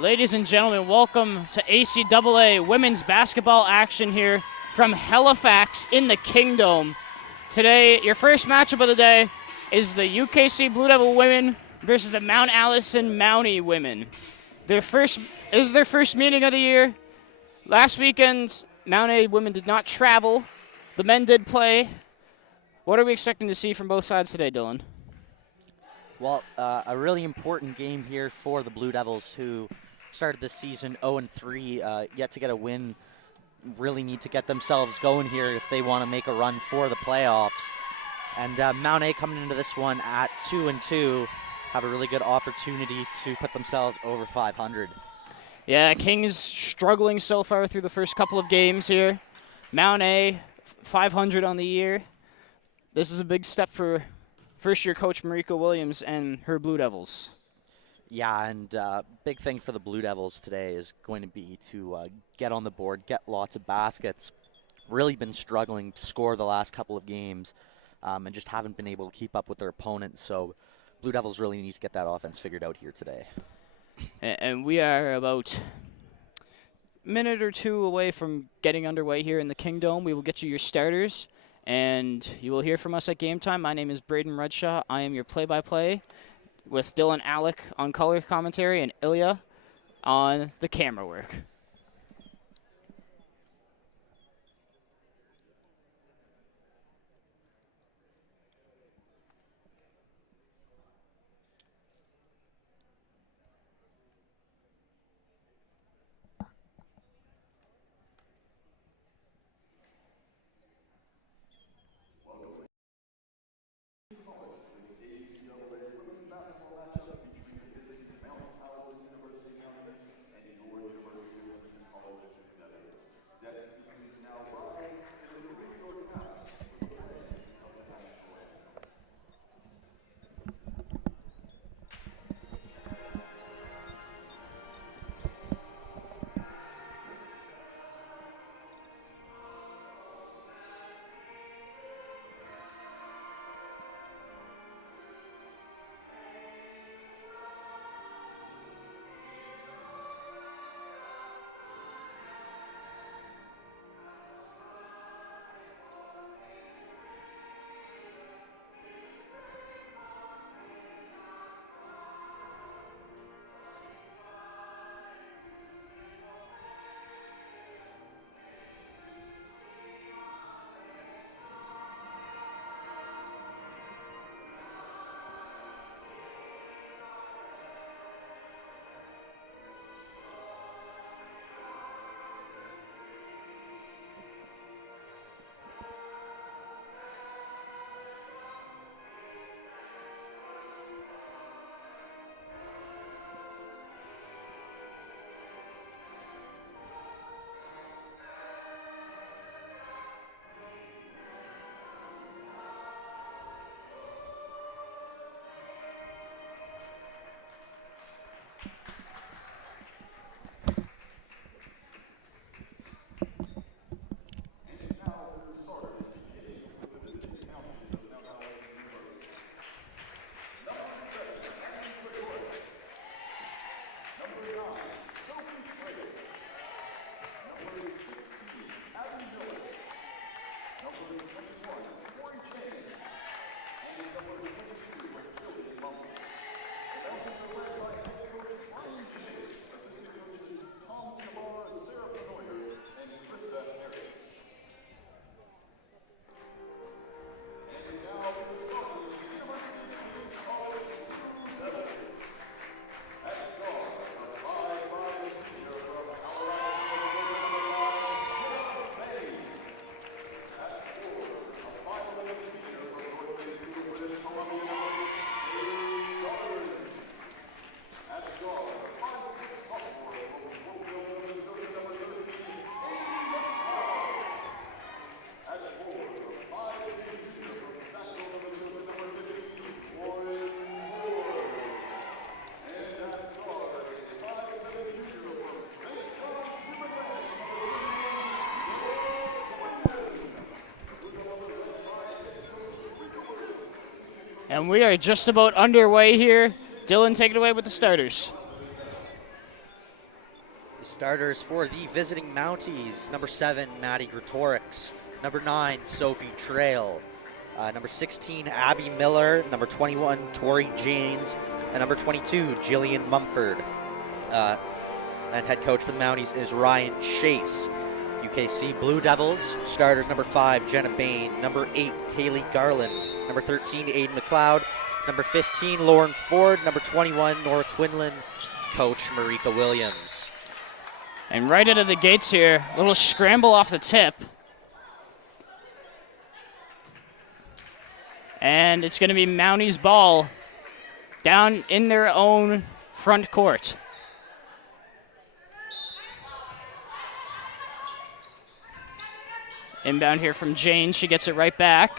Ladies and gentlemen, welcome to ACAA women's basketball action here from Halifax in the Kingdom. Today, your first matchup of the day is the UKC Blue Devil women versus the Mount Allison Mountie women. This is their first meeting of the year. Last weekend, Mount A women did not travel. The men did play. What are we expecting to see from both sides today, Dylan? Well, a really important game here for the Blue Devils, who started this season 0-3, yet to get a win. Really need to get themselves going here if they want to make a run for the playoffs. And Mount A coming into this one at 2-2 have a really good opportunity to put themselves over 500. Yeah, Kings struggling so far through the first couple of games here. Mount A, 500 on the year. This is a big step for first-year coach Mariko Williams and her Blue Devils. Yeah, and big thing for the Blue Devils today is going to be to get on the board, get lots of baskets. Really been struggling to score the last couple of games and just haven't been able to keep up with their opponents. So Blue Devils really need to get that offense figured out here today. And we are about a minute or two away from getting underway here in the Kingdom. We will get you your starters, and you will hear from us at game time. My name is Braden Redshaw. I am your play-by-play with Dylan Alec on color commentary and Ilya on the camera work. And we are just about underway here. Dylan, take it away with the starters. Starters for the visiting Mounties, number 7, Maddie Gretorix, number 9, Sophie Trail, number 16, Abby Miller, number 21, Tori Janes, and number 22, Jillian Mumford. And head coach for the Mounties is Ryan Chase. UKC Blue Devils, starters number 5, Jenna Bain, number 8, Kaylee Garland, number 13, Aiden McLeod, number 15, Lauren Ford, number 21, Nora Quinlan, coach Marika Williams. And right out of the gates here, a little scramble off the tip. And it's going to be Mounties ball down in their own front court. Inbound here from Jane. She gets it right back.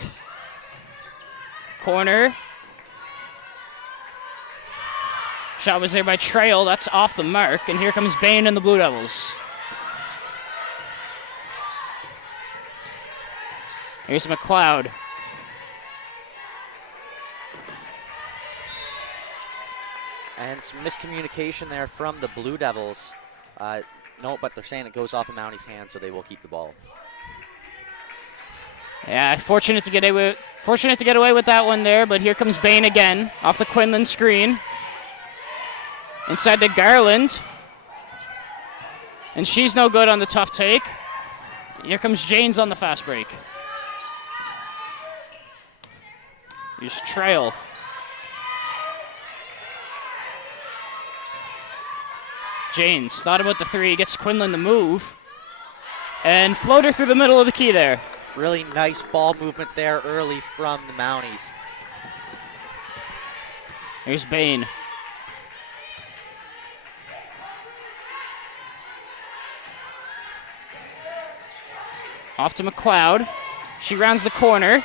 Corner. Shot was there by Trail. That's off the mark. And here comes Bain and the Blue Devils. Here's McLeod. And some miscommunication there from the Blue Devils. No, but they're saying it goes off of Mounties' hand, so they will keep the ball. Yeah, fortunate to get away with that one there, but here comes Bain again off the Quinlan screen. Inside to Garland. And she's no good on the tough take. Here comes Janes on the fast break. Here's Trail. Janes thought about the three, gets Quinlan to move. And floater through the middle of the key there. Really nice ball movement there early from the Mounties. Here's Bain. Off to McLeod. She rounds the corner.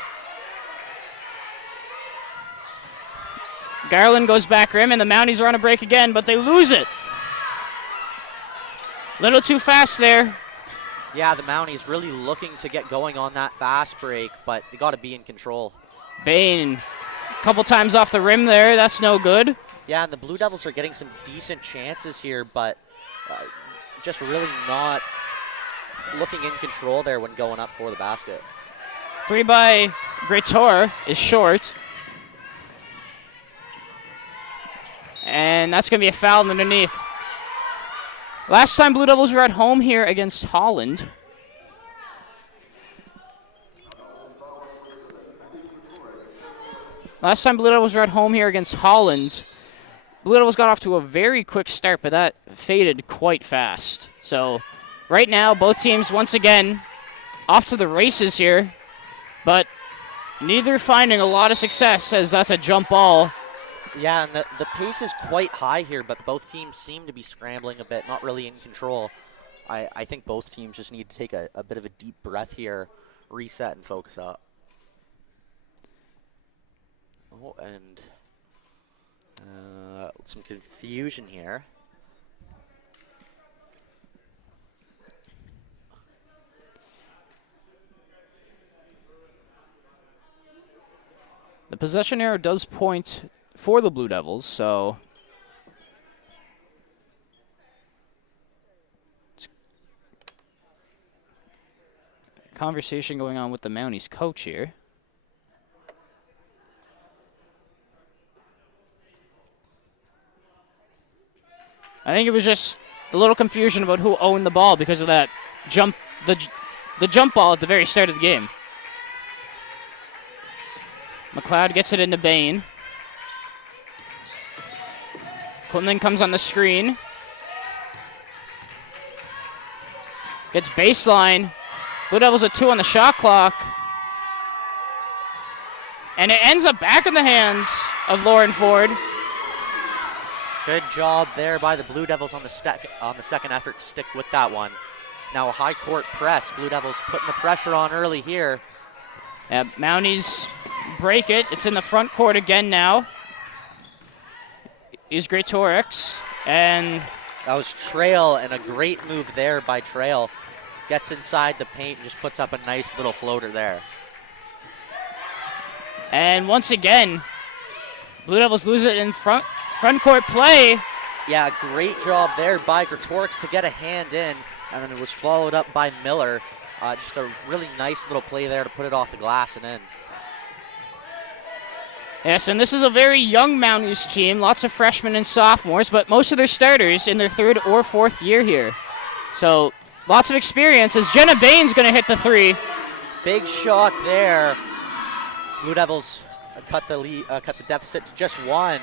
Garland goes back rim, and the Mounties are on a break again, but they lose it. Little too fast there. Yeah, the Mounties really looking to get going on that fast break, but they got to be in control. Bain, a couple times off the rim there. That's no good. Yeah, and the Blue Devils are getting some decent chances here, but just really not looking in control there when going up for the basket. Three by Gretor is short. And that's going to be a foul underneath. Last time Blue Devils were at home here against Holland. Last time Blue Devils were at home here against Holland, Blue Devils got off to a very quick start, but that faded quite fast. So right now, both teams once again off to the races here, but neither finding a lot of success as that's a jump ball. Yeah, and the pace is quite high here, but both teams seem to be scrambling a bit, not really in control. I think both teams just need to take a bit of a deep breath here, reset, and focus up. Oh, and some confusion here. The possession arrow does point for the Blue Devils, so conversation going on with the Mounties coach here. I think it was just a little confusion about who owned the ball because of that jump, the jump ball at the very start of the game. McLeod gets it into Bain. Quinlan comes on the screen. Gets baseline. Blue Devils with 2 on the shot clock. And it ends up back in the hands of Lauren Ford. Good job there by the Blue Devils on the second effort to stick with that one. Now a high court press. Blue Devils putting the pressure on early here. Yeah, Mounties break it. It's in the front court again now. Is Gretorix, and that was Trail, and a great move there by Trail. Gets inside the paint and just puts up a nice little floater there. And once again, Blue Devils lose it in front court play. Yeah, great job there by Gretorix to get a hand in, and then it was followed up by Miller. Just a really nice little play there to put it off the glass and in. Yes, and this is a very young Mounties team, lots of freshmen and sophomores, but most of their starters in their 3rd or 4th year here. So lots of experience as Jenna Bain's going to hit the 3. Big shot there. Blue Devils cut the deficit to just 1.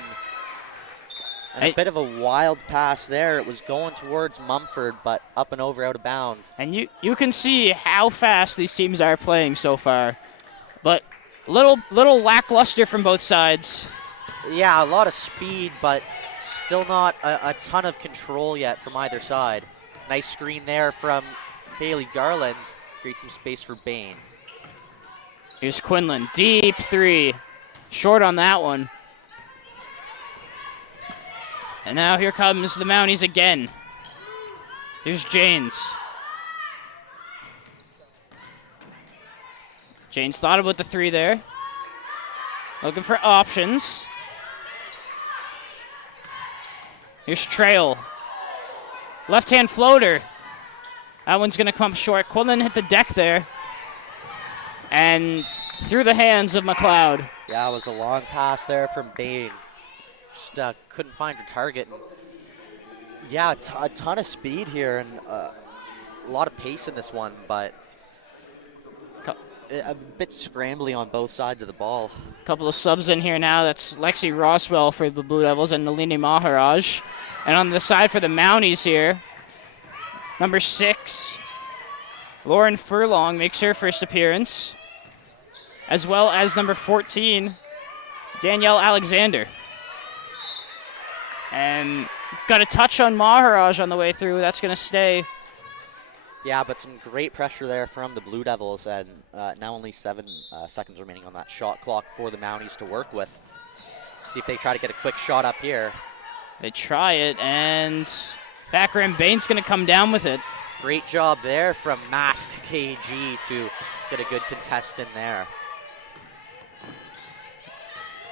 And a bit of a wild pass there. It was going towards Mumford, but up and over out of bounds. And you can see how fast these teams are playing so far. But little lackluster from both sides. Yeah, a lot of speed, but still not a ton of control yet from either side. Nice screen there from Kaylee Garland. Create some space for Bain. Here's Quinlan, deep 3. Short on that one. And now here comes the Mounties again. Here's Janes. Janes thought about the 3 there. Looking for options. Here's Trail. Left-hand floater. That one's going to come up short. Quinlan hit the deck there. And through the hands of McLeod. Yeah, it was a long pass there from Bain. Just couldn't find her target. Yeah, a ton of speed here and a lot of pace in this one, but a bit scrambly on both sides of the ball. A couple of subs in here now. That's Lexi Roswell for the Blue Devils and Nalini Maharaj. And on the side for the Mounties here, number 6, Lauren Furlong makes her first appearance, as well as number 14, Danielle Alexander. And got a touch on Maharaj on the way through. That's going to stay. Yeah, but some great pressure there from the Blue Devils, and now only 7 seconds remaining on that shot clock for the Mounties to work with. See if they try to get a quick shot up here. They try it, and back rim Bain's going to come down with it. Great job there from Mask KG to get a good contest in there.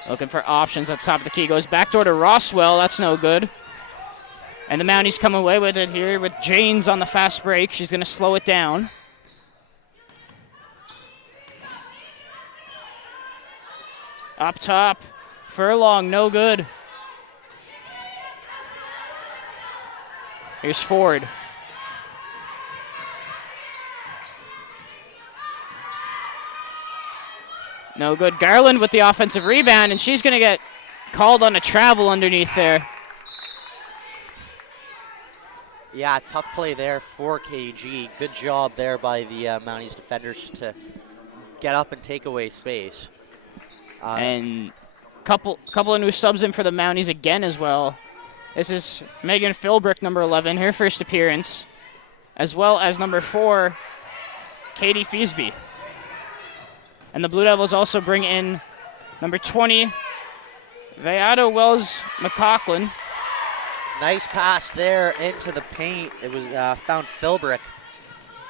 Looking for options at the top of the key. Goes backdoor to Roswell. That's no good. And the Mounties come away with it here with Janes on the fast break. She's going to slow it down. Up top. Furlong, no good. Here's Ford. No good. Garland with the offensive rebound, and she's going to get called on a travel underneath there. Yeah, tough play there for KG. Good job there by the Mounties defenders to get up and take away space. And couple of new subs in for the Mounties again as well. This is Megan Philbrick, number 11, her first appearance, as well as number 4, Katie Feasby. And the Blue Devils also bring in number 20, Vayado Wells McCaughlin. Nice pass there into the paint. It was found Philbrick.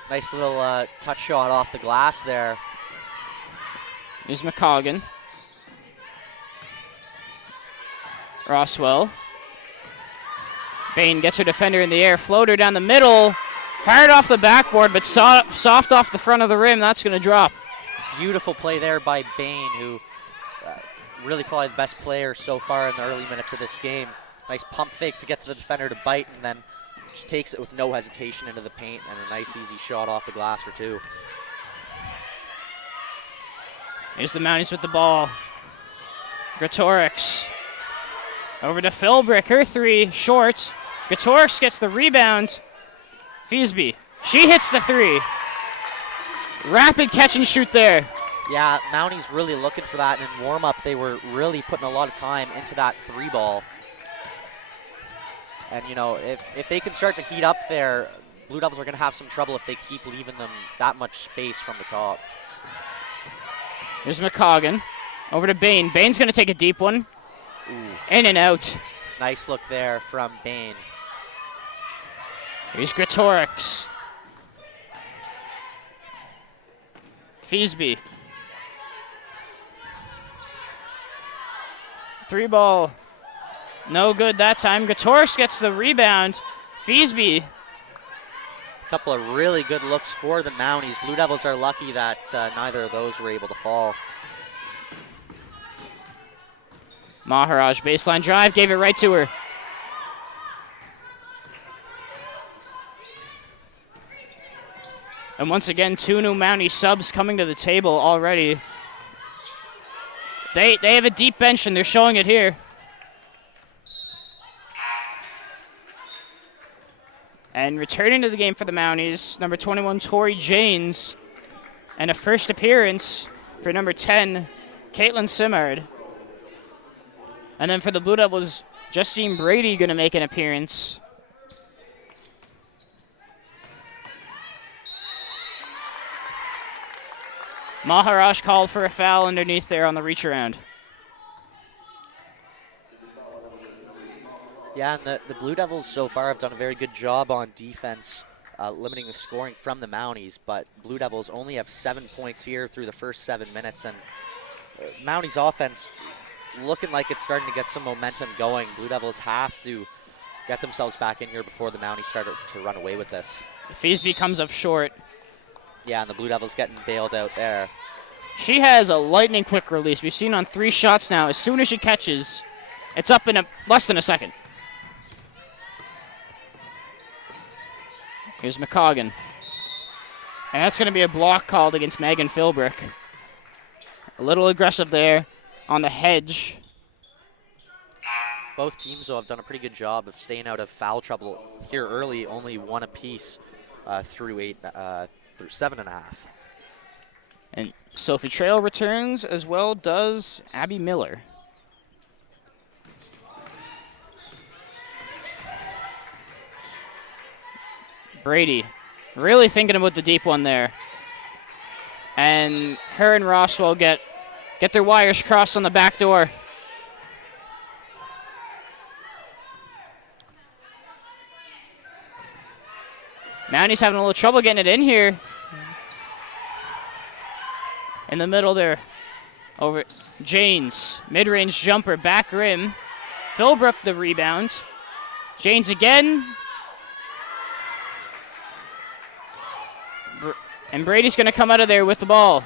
Nice little touch shot off the glass there. Here's McCaughlin. Roswell. Bain gets her defender in the air. Floater down the middle. Hard off the backboard, but soft off the front of the rim. That's going to drop. Beautiful play there by Bain, who really probably the best player so far in the early minutes of this game. Nice pump fake to get to the defender to bite, and then just takes it with no hesitation into the paint, and a nice easy shot off the glass for 2. Here's the Mounties with the ball. Gretorix. Over to Philbrick, her 3, short. Gretorix gets the rebound. Feasby, she hits the 3. Rapid catch and shoot there. Yeah, Mounties really looking for that, and in warm-up they were really putting a lot of time into that 3 ball. And, you know, if they can start to heat up there, Blue Devils are going to have some trouble if they keep leaving them that much space from the top. Here's McCaughlin. Over to Bain. Bain's going to take a deep one. Ooh. In and out. Nice look there from Bain. Here's Gretorix. Feasby. 3 ball. No good that time. Gatoris gets the rebound. Feasby. A couple of really good looks for the Mounties. Blue Devils are lucky that neither of those were able to fall. Maharaj, baseline drive, gave it right to her. And once again, 2 new Mountie subs coming to the table already. They have a deep bench, and they're showing it here. And returning to the game for the Mounties, number 21, Tori Janes. And a first appearance for number 10, Caitlin Simard. And then for the Blue Devils, Justine Brady going to make an appearance. Maharaj called for a foul underneath there on the reach around. Yeah, and the Blue Devils so far have done a very good job on defense, limiting the scoring from the Mounties, but Blue Devils only have 7 points here through the first 7 minutes, and Mounties offense looking like it's starting to get some momentum going. Blue Devils have to get themselves back in here before the Mounties start to run away with this. Feasby comes up short. Yeah, and the Blue Devils getting bailed out there. She has a lightning quick release. We've seen on 3 shots now. As soon as she catches, it's up in less than a second. Here's McCoggan. And that's going to be a block called against Megan Philbrick. A little aggressive there on the hedge. Both teams, though, have done a pretty good job of staying out of foul trouble here early. Only 1 apiece through 7.5. And Sophie Trail returns, as well does Abby Miller. Brady really thinking about the deep one there. And her and Roswell get their wires crossed on the back door. Mounties having a little trouble getting it in here. In the middle there. Over Janes. Mid-range jumper, back rim. Philbrook the rebound. Janes again. And Brady's going to come out of there with the ball.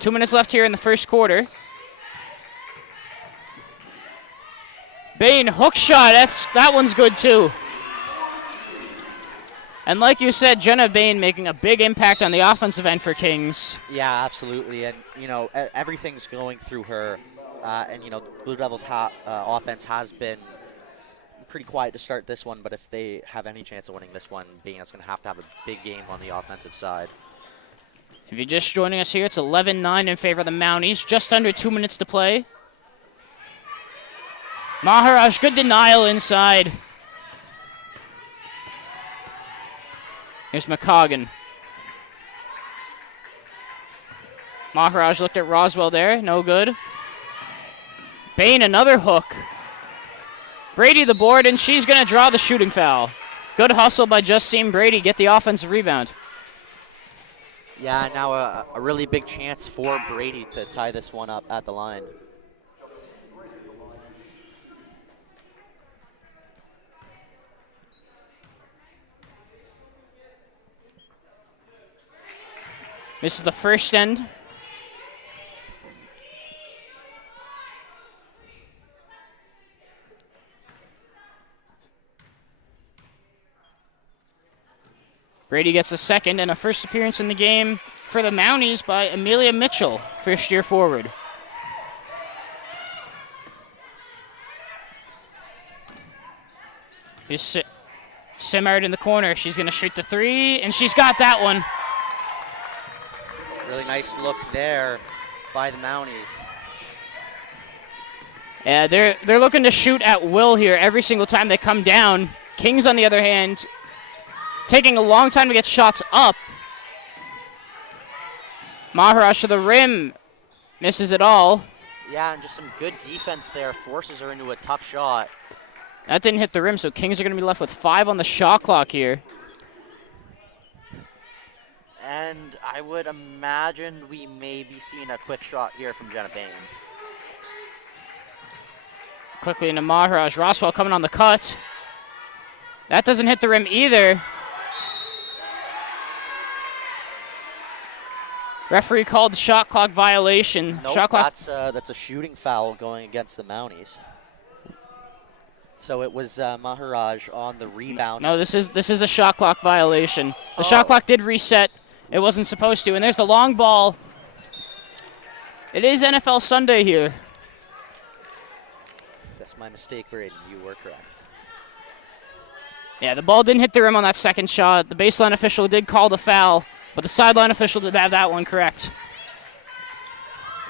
2 minutes left here in the first quarter. Bain, hook shot. That one's good too. And like you said, Jenna Bain making a big impact on the offensive end for Kings. Yeah, absolutely. And, you know, everything's going through her. And, you know, Blue Devils' offense has been pretty quiet to start this one, but if they have any chance of winning this one, Bain is going to have a big game on the offensive side. If you're just joining us here, it's 11-9 in favor of the Mounties. Just under 2 minutes to play. Maharaj, good denial inside. Here's McCoggan. Maharaj looked at Roswell there, no good. Bain, another hook. Brady the board, and she's going to draw the shooting foul. Good hustle by Justine Brady, get the offensive rebound. Yeah, now a really big chance for Brady to tie this one up at the line. This is the first end. Brady gets a second and a first appearance in the game for the Mounties by Amelia Mitchell, first year forward. Here's Simard in the corner. She's going to shoot the 3, and she's got that one. Really nice look there by the Mounties. Yeah, they're looking to shoot at will here every single time they come down. Kings, on the other hand, taking a long time to get shots up. Maharaj to the rim. Misses it all. Yeah, and just some good defense there. Forces her into a tough shot. That didn't hit the rim, so Kings are going to be left with 5 on the shot clock here. And I would imagine we may be seeing a quick shot here from Jenna Bain. quickly into Maharaj. Roswell coming on the cut. That doesn't hit the rim either. Referee called the shot clock violation. Nope, shot clock. that's a shooting foul going against the Mounties. So it was Maharaj on the rebound. No, this is a shot clock violation. The shot clock did reset. It wasn't supposed to. And there's the long ball. It is NFL Sunday here. That's my mistake, Braden. You were correct. Yeah, the ball didn't hit the rim on that second shot. The baseline official did call the foul, but the sideline official did have that one correct.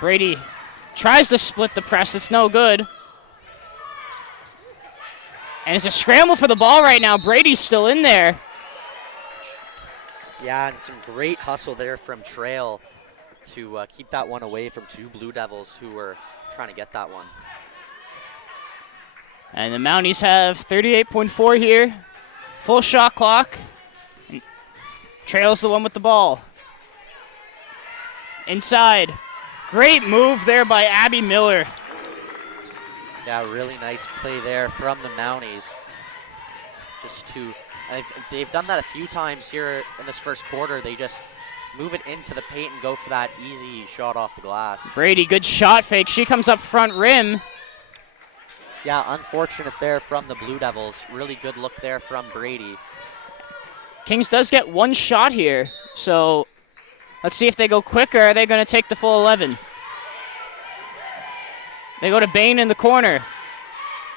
Brady tries to split the press. It's no good. And it's a scramble for the ball right now. Brady's still in there. Yeah, and some great hustle there from Trail to keep that one away from two Blue Devils who were trying to get that one. And the Mounties have 38.4 here. Full shot clock. And Trail's the one with the ball. Inside. Great move there by Abby Miller. Yeah, really nice play there from the Mounties. They've done that a few times here in this first quarter. They just move it into the paint and go for that easy shot off the glass. Brady, good shot fake. She comes up front rim. Yeah, unfortunate there from the Blue Devils. Really good look there from Brady. Kings does get one shot here, so let's see if they go quicker. Are they going to take the full 11? They go to Bain in the corner.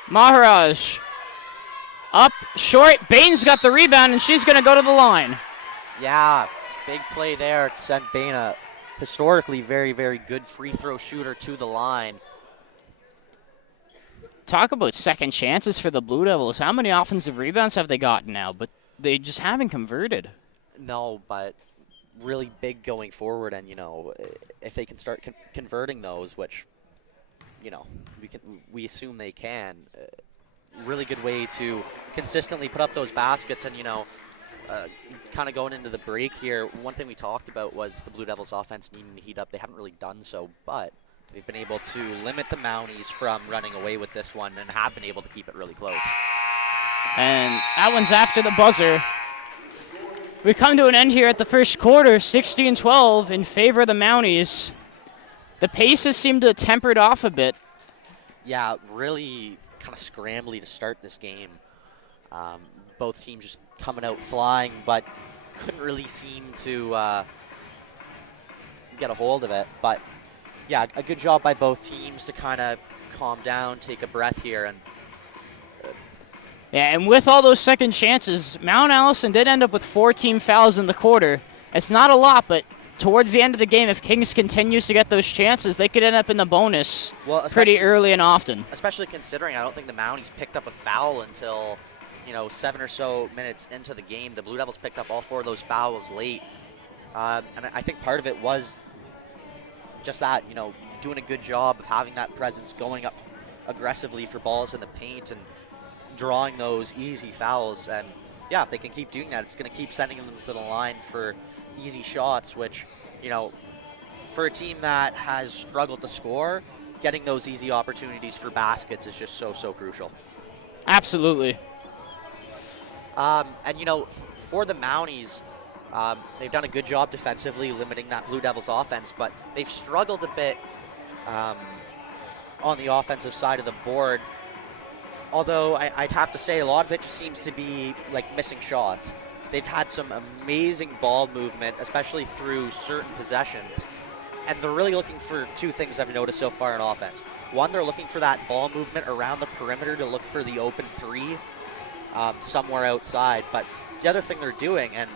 Maharaj up short. Bain's got the rebound, and she's going to go to the line. Yeah, big play there. It sent Bain, a historically very, very good free throw shooter, to the line. Talk about second chances for the Blue Devils. How many offensive rebounds have they gotten now? But they just haven't converted. No, but really big going forward. And, if they can start converting those, which, we assume they can, really good way to consistently put up those baskets. And, kind of going into the break here, one thing we talked about was the Blue Devils offense needing to heat up. They haven't really done so, but they've been able to limit the Mounties from running away with this one and have been able to keep it really close. And that one's after the buzzer. We come to an end here at the first quarter, 16-12 in favor of the Mounties. The paces seem to have tempered off a bit. Yeah, really kind of scrambly to start this game. Both teams just coming out flying, but couldn't really seem to get a hold of it. But yeah, a good job by both teams to kind of calm down, take a breath here. And with all those second chances, Mount Allison did end up with 4 team fouls in the quarter. It's not a lot, but towards the end of the game, if Kings continues to get those chances, they could end up in the bonus pretty early and often. Especially considering I don't think the Mounties picked up a foul until 7 or so minutes into the game. The Blue Devils picked up all 4 of those fouls late. And I think part of it was just that, doing a good job of having that presence, going up aggressively for balls in the paint and drawing those easy fouls. And yeah, if they can keep doing that, it's going to keep sending them to the line for easy shots, which, for a team that has struggled to score, getting those easy opportunities for baskets is just so, so crucial. Absolutely. And, for the Mounties, they've done a good job defensively limiting that Blue Devils offense, but they've struggled a bit on the offensive side of the board. Although I'd have to say a lot of it just seems to be like missing shots. They've had some amazing ball movement, especially through certain possessions. And they're really looking for 2 things I've noticed so far in offense. One, they're looking for that ball movement around the perimeter to look for the open 3 somewhere outside. But the other thing they're doing, and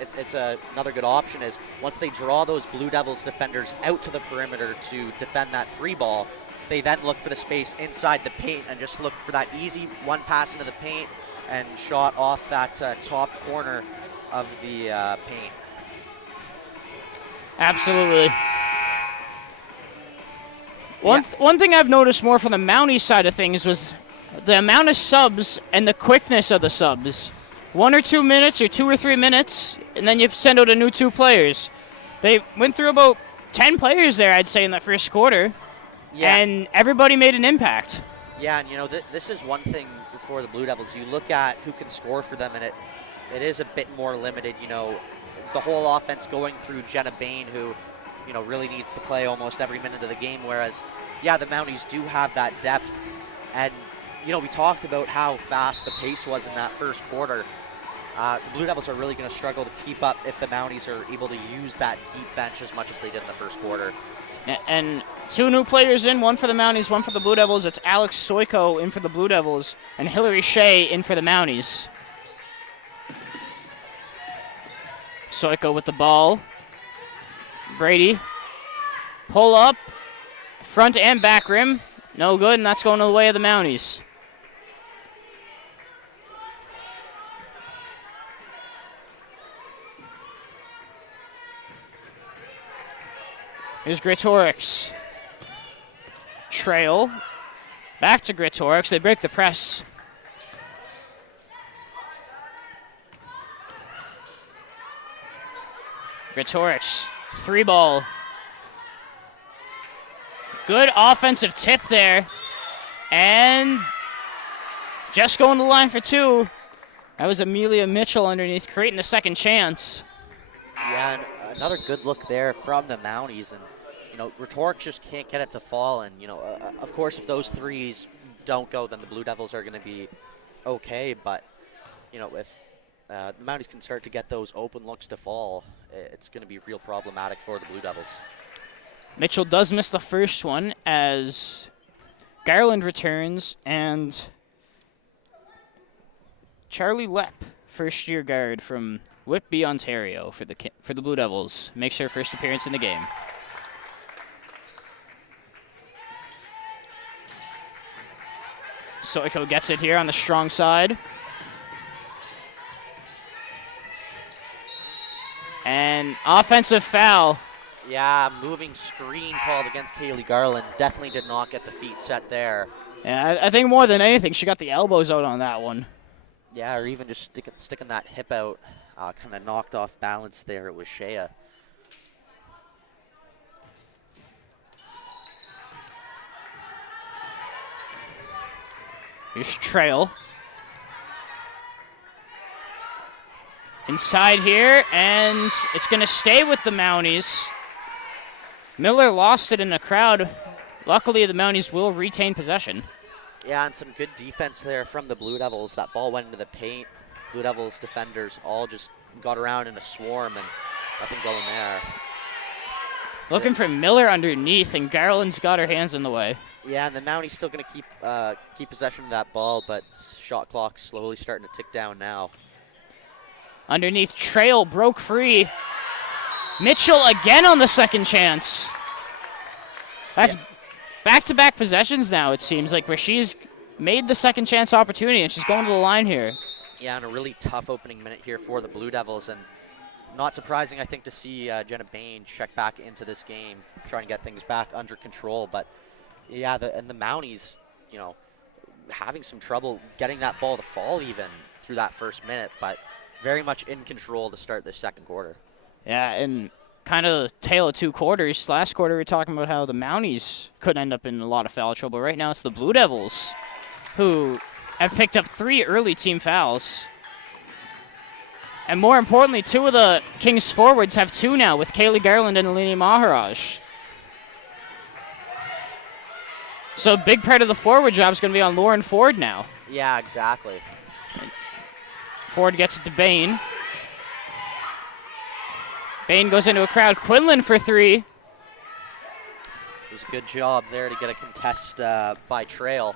it's another good option, is once they draw those Blue Devils defenders out to the perimeter to defend that 3 ball, they then look for the space inside the paint and just look for that easy one pass into the paint and shot off that top corner of the paint. Absolutely. One thing I've noticed more from the Mounties side of things was the amount of subs and the quickness of the subs. 1 or 2 minutes or 2 or 3 minutes, and then you send out a new 2 players. They went through about 10 players there, I'd say, in that first quarter. Yeah. And everybody made an impact. Yeah, and this is one thing for the Blue Devils. You look at who can score for them, and it is a bit more limited. The whole offense going through Jenna Bain, who really needs to play almost every minute of the game. Whereas, yeah, the Mounties do have that depth, and we talked about how fast the pace was in that first quarter. The Blue Devils are really going to struggle to keep up if the Mounties are able to use that deep bench as much as they did in the first quarter. And 2 new players in, one for the Mounties, one for the Blue Devils. It's Alex Soiko in for the Blue Devils and Hillary Shea in for the Mounties. Soiko with the ball. Brady. Pull up. Front and back rim. No good, and that's going to the way of the Mounties. Here's Gretorix. Trail. Back to Gretorix. They break the press. Gretorix. 3-ball. Good offensive tip there. And just going to the line for 2. That was Amelia Mitchell underneath, creating the second chance. Yeah, and another good look there from the Mounties. And, Gretorix just can't get it to fall. And, of course, if those threes don't go, then the Blue Devils are going to be okay. But, if the Mounties can start to get those open looks to fall, it's going to be real problematic for the Blue Devils. Mitchell does miss the first one as Garland returns, and Charlie Lepp, first-year guard from Whitby, Ontario, for the Blue Devils, makes her first appearance in the game. Soiko gets it here on the strong side. And offensive foul. Yeah, moving screen called against Kaylee Garland. Definitely did not get the feet set there. Yeah, I think more than anything, she got the elbows out on that one. Yeah, or even just sticking that hip out. Kind of knocked off balance there with Shea. Here's Trail. Inside here, and it's going to stay with the Mounties. Miller lost it in the crowd. Luckily, the Mounties will retain possession. Yeah, and some good defense there from the Blue Devils. That ball went into the paint. Blue Devils defenders all just got around in a swarm, and nothing going there. Looking for Miller underneath, and Garland's got her hands in the way. Yeah, and the Mounties still going to keep possession of that ball, but shot clock slowly starting to tick down now. Underneath, Trail broke free. Mitchell again on the second chance. That's back-to-back possessions now, it seems like, where she's made the second chance opportunity, and she's going to the line here. Yeah, and a really tough opening minute here for the Blue Devils, and not surprising, I think, to see Jenna Bain check back into this game, trying to get things back under control. But, yeah, the Mounties, having some trouble getting that ball to fall even through that first minute, but very much in control to start the second quarter. Yeah, and kind of tale of 2 quarters. Last quarter, we were talking about how the Mounties could end up in a lot of foul trouble. Right now, it's the Blue Devils who have picked up 3 early team fouls. And more importantly, 2 of the Kings forwards have 2 now with Kaylee Garland and Alini Maharaj. So a big part of the forward job is going to be on Lauren Ford now. Yeah, exactly. Ford gets it to Bain. Bain goes into a crowd. Quinlan for 3. It was a good job there to get a contest by Trail.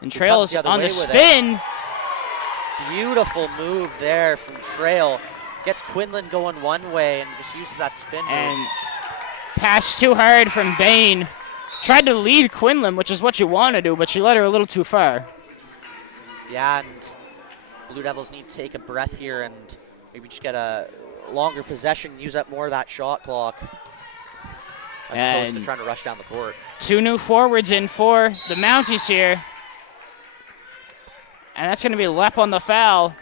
And Trail's on the spin. Beautiful move there from Trail. Gets Quinlan going one way and just uses that spin move. And pass too hard from Bain. Tried to lead Quinlan, which is what you want to do, but she let her a little too far. Yeah, and Blue Devils need to take a breath here and maybe just get a longer possession, use up more of that shot clock as opposed to trying to rush down the court. 2 new forwards in for the Mounties here. And that's going to be Lepp on the foul.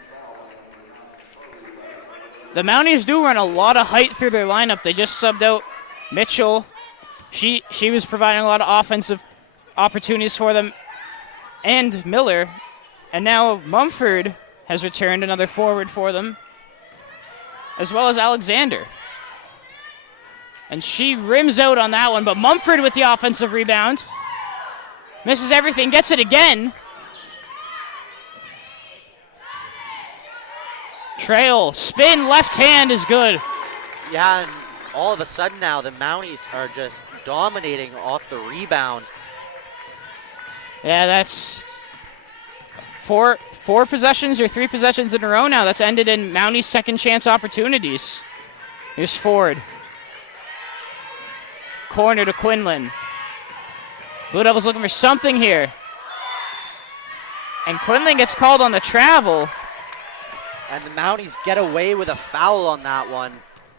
The Mounties do run a lot of height through their lineup. They just subbed out Mitchell. She was providing a lot of offensive opportunities for them. and Miller. And now Mumford has returned, another forward for them, as well as Alexander. And she rims out on that one, but Mumford with the offensive rebound. Misses everything, gets it again. Trail, spin, left hand is good. Yeah, and all of a sudden now the Mounties are just dominating off the rebound. Yeah, that's four possessions or 3 possessions in a row now. That's ended in Mounties' second chance opportunities. Here's Ford. Corner to Quinlan. Blue Devils looking for something here. And Quinlan gets called on the travel. And the Mounties get away with a foul on that one.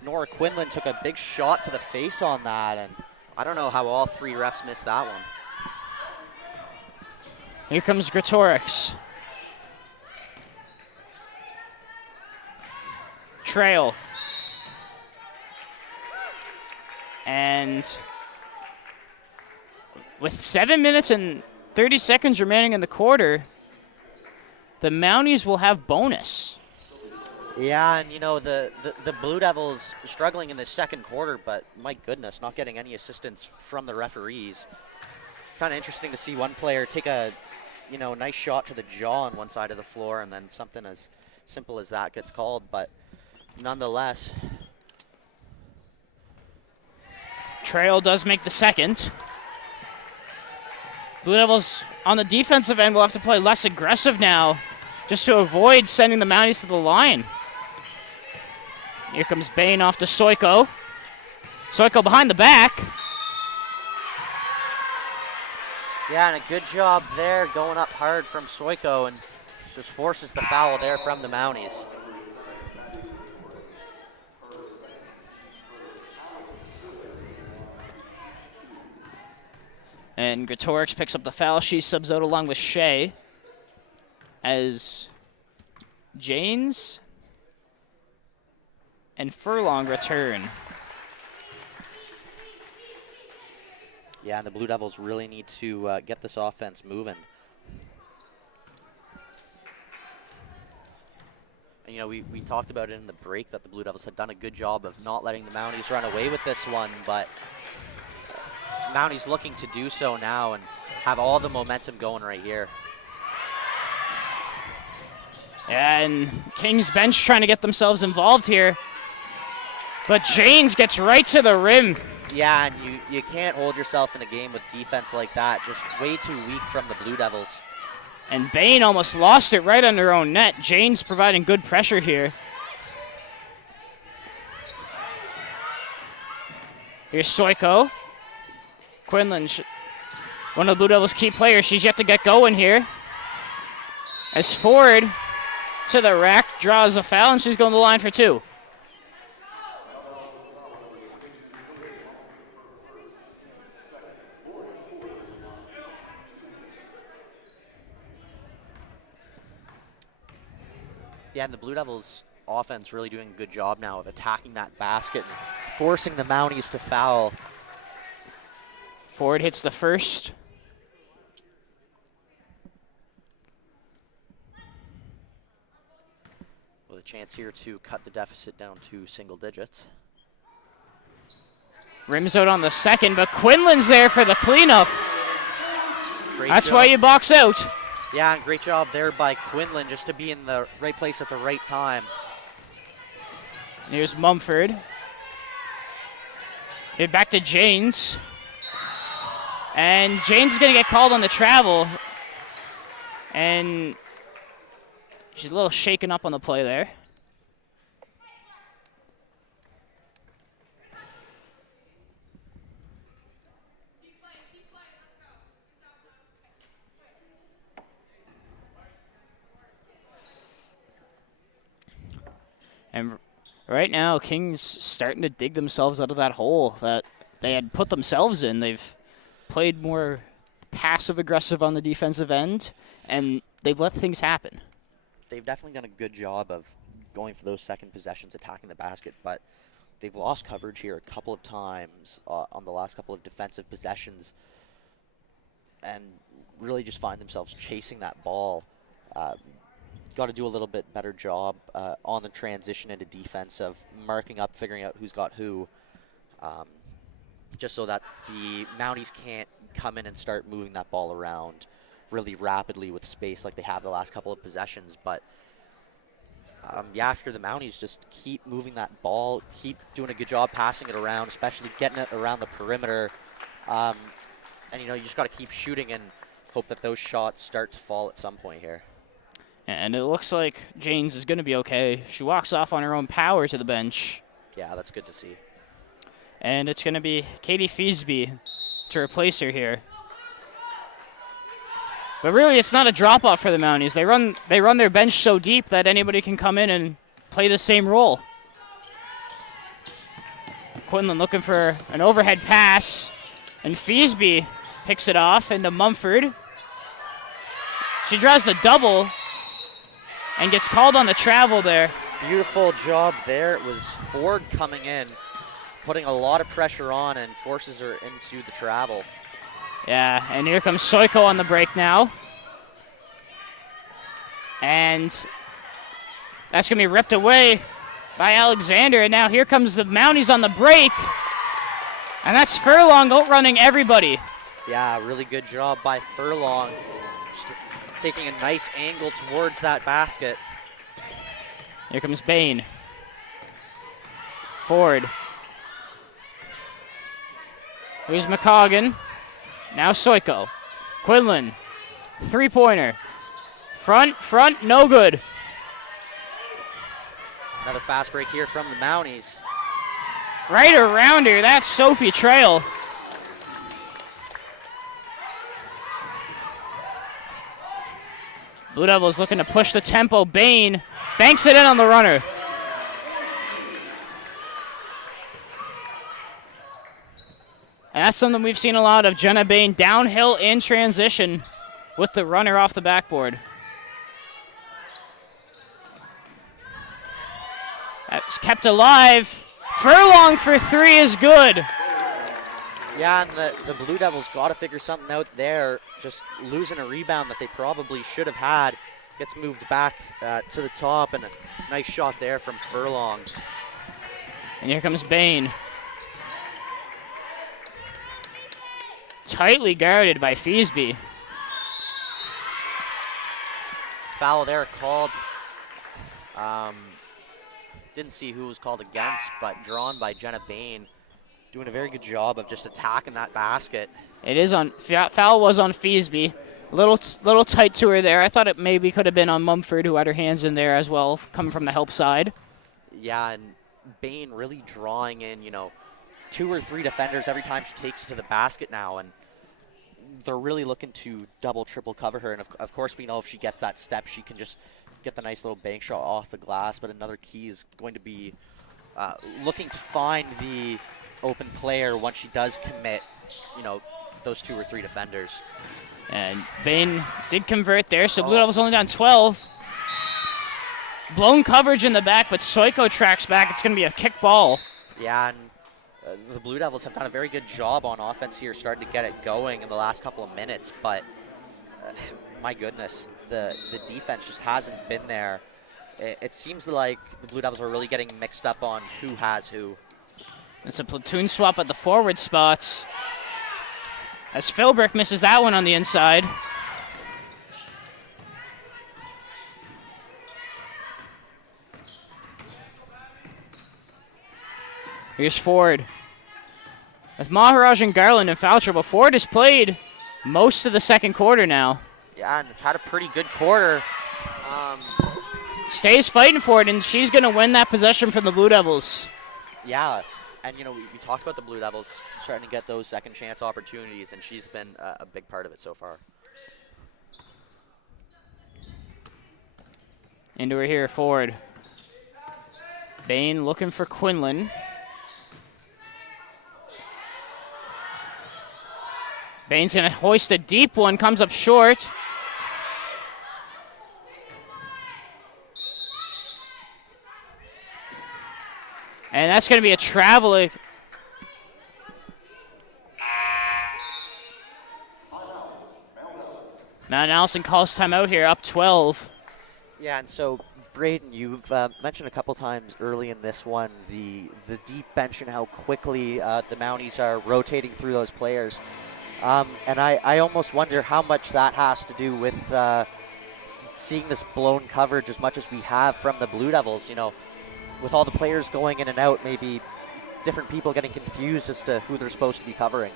Nora Quinlan took a big shot to the face on that, and I don't know how all 3 refs missed that one. Here comes Gretorix. Trail. And with 7 minutes and 30 seconds remaining in the quarter, the Mounties will have bonus. Yeah, and you know, the Blue Devils struggling in the second quarter, but my goodness, not getting any assistance from the referees. Kind of interesting to see one player take a, you know, nice shot to the jaw on one side of the floor, and then something as simple as that gets called, but nonetheless. Trail does make the second. Blue Devils on the defensive end will have to play less aggressive now just to avoid sending the Mounties to the line. Here comes Bain off to Soiko. Soiko behind the back. Yeah, and a good job there going up hard from Soiko, and just forces the foul there from the Mounties. And Gretorix picks up the foul. She subs out along with Shea as Janes and Furlong return. Yeah, and the Blue Devils really need to get this offense moving. And, you know, we talked about it in the break that the Blue Devils had done a good job of not letting the Mounties run away with this one, but Mounties looking to do so now and have all the momentum going right here. Yeah, and King's bench trying to get themselves involved here. But Janes gets right to the rim. Yeah, and you can't hold yourself in a game with defense like that. Just way too weak from the Blue Devils. And Bain almost lost it right under her own net. Janes providing good pressure here. Here's Soiko. Quinlan, one of the Blue Devils' key players. She's yet to get going here. As Ford to the rack, draws a foul, and she's going to the line for 2. Yeah, and the Blue Devils offense really doing a good job now of attacking that basket and forcing the Mounties to foul. Ford hits the first. With a chance here to cut the deficit down to single digits. Rims out on the second, but Quinlan's there for the cleanup. That's job. why you box out. Yeah, and great job there by Quinlan just to be in the right place at the right time. Here's Mumford. Get back to Janes. And Janes is going to get called on the travel. And she's a little shaken up on the play there. And right now, King's starting to dig themselves out of that hole that they had put themselves in. They've played more passive-aggressive on the defensive end, and they've let things happen. They've definitely done a good job of going for those second possessions, attacking the basket, but they've lost coverage here a couple of times on the last couple of defensive possessions. And really just find themselves chasing that ball. Got to do a little bit better job on the transition into defense of marking up, figuring out who's got who, just so that the Mounties can't come in and start moving that ball around really rapidly with space like they have the last couple of possessions. But yeah, after the Mounties just keep moving that ball, keep doing a good job passing it around, especially getting it around the perimeter. And, you know, you just got to keep shooting and hope that those shots start to fall at some point here. And it looks like Janes is going to be okay. She walks off on her own power to the bench. Yeah, that's good to see. And it's going to be Katie Feasby to replace her here. But really, it's not a drop-off for the Mounties. They run their bench so deep that anybody can come in and play the same role. Quinlan looking for an overhead pass, and Feasby picks it off into Mumford. She draws the double and gets called on the travel there. Beautiful job there. It was Ford coming in, putting a lot of pressure on and forces her into the travel. Yeah, and here comes Soiko on the break now. And that's going to be ripped away by Alexander. And now here comes the Mounties on the break. And that's Furlong outrunning everybody. Yeah, really good job by Furlong. Just taking a nice angle towards that basket. Here comes Bain. Ford. Here's McCoggan. Now Soiko. Quinlan. Three-pointer. Front, no good. Another fast break here from the Mounties. Right around her, that's Sophie Trail. Blue Devils looking to push the tempo. Bain banks it in on the runner. And that's something we've seen a lot of. Jenna Bain downhill in transition with the runner off the backboard. That's kept alive. Furlong for three is good. Yeah, and the Blue Devils got to figure something out there. Just losing a rebound that they probably should have had. Gets moved back to the top, and a nice shot there from Furlong. And here comes Bain. Tightly guarded by Feasby. Foul there called. Didn't see who was called against, but drawn by Jenna Bain. Doing a very good job of just attacking that basket. It is on, foul was on Feasby. Little tight to her there. I thought it maybe could have been on Mumford, who had her hands in there as well, coming from the help side. Yeah, and Bain really drawing in, you know, 2 or 3 defenders every time she takes it to the basket now, and they're really looking to double, triple cover her. And of course, we know if she gets that step, she can just get the nice little bank shot off the glass. But another key is going to be looking to find the open player once she does commit, you know, those 2 or 3 defenders. And Bain did convert there, so Blue Devils only down 12. Blown coverage in the back, but Soiko tracks back. It's going to be a kick ball. Yeah, and the Blue Devils have done a very good job on offense here, starting to get it going in the last couple of minutes, but my goodness, the defense just hasn't been there. It seems like the Blue Devils are really getting mixed up on who has who. It's a platoon swap at the forward spots, as Philbrick misses that one on the inside. Here's Ford. With Maharaj and Garland in foul trouble, Ford has played most of the second quarter now. Yeah, and it's had a pretty good quarter. Stays fighting for it, and she's going to win that possession from the Blue Devils. Yeah, and you know, we talked about the Blue Devils starting to get those second chance opportunities, and she's been a big part of it so far. Into her here, Ford. Bain looking for Quinlan. Bain's going to hoist a deep one, comes up short. And that's going to be a travel. Mount Allison calls timeout here, up 12. Yeah, and so Braden, you've mentioned a couple times early in this one the deep bench and how quickly the Mounties are rotating through those players. And I almost wonder how much that has to do with seeing this blown coverage as much as we have from the Blue Devils. You know, with all the players going in and out, maybe different people getting confused as to who they're supposed to be covering.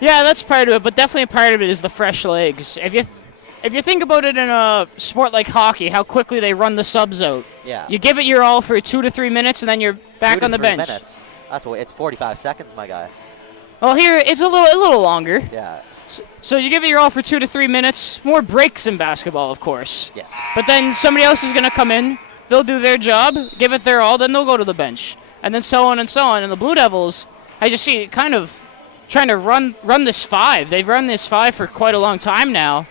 Yeah, that's part of it, but definitely a part of it is the fresh legs. If you think about it in a sport like hockey, how quickly they run the subs out. Yeah. You give it your all for 2 to 3 minutes, and then you're back on the bench. 2 to 3 minutes. That's what it's 45 seconds, my guy. Well, here it's a little longer. Yeah. So you give it your all for 2 to 3 minutes. More breaks in basketball, of course. Yes. But then somebody else is going to come in. They'll do their job, give it their all, then they'll go to the bench, and then so on and so on. And the Blue Devils, I just see kind of trying to run this 5. They've run this 5 for quite a long time now.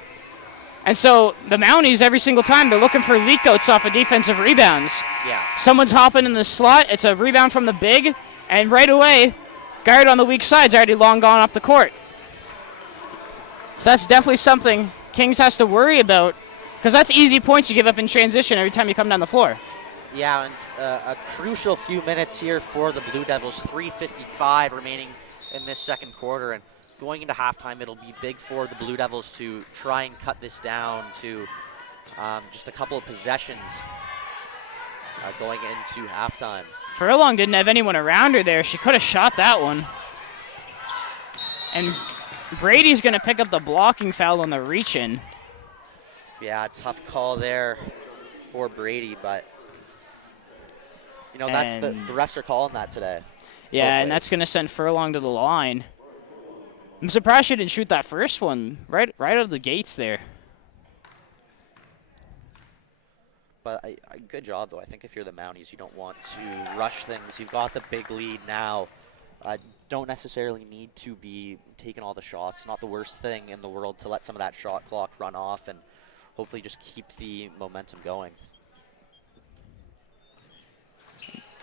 And so the Mounties, every single time, they're looking for leakouts off of defensive rebounds. Yeah. Someone's hopping in the slot. It's a rebound from the big, and right away, guard on the weak side's already long gone off the court. So that's definitely something Kings has to worry about, because that's easy points you give up in transition every time you come down the floor. Yeah, and a crucial few minutes here for the Blue Devils. 3:55 remaining in this second quarter, and going into halftime, it'll be big for the Blue Devils to try and cut this down to just a couple of possessions going into halftime. Furlong didn't have anyone around her there. She could have shot that one. And Brady's going to pick up the blocking foul on the reach-in. Yeah, tough call there for Brady, but you know, that's the refs are calling that today. Yeah, and that's going to send Furlong to the line. I'm surprised she didn't shoot that first one right out of the gates there. But good job, though. I think if you're the Mounties, you don't want to rush things. You've got the big lead now. Don't necessarily need to be taking all the shots. Not the worst thing in the world to let some of that shot clock run off and hopefully just keep the momentum going.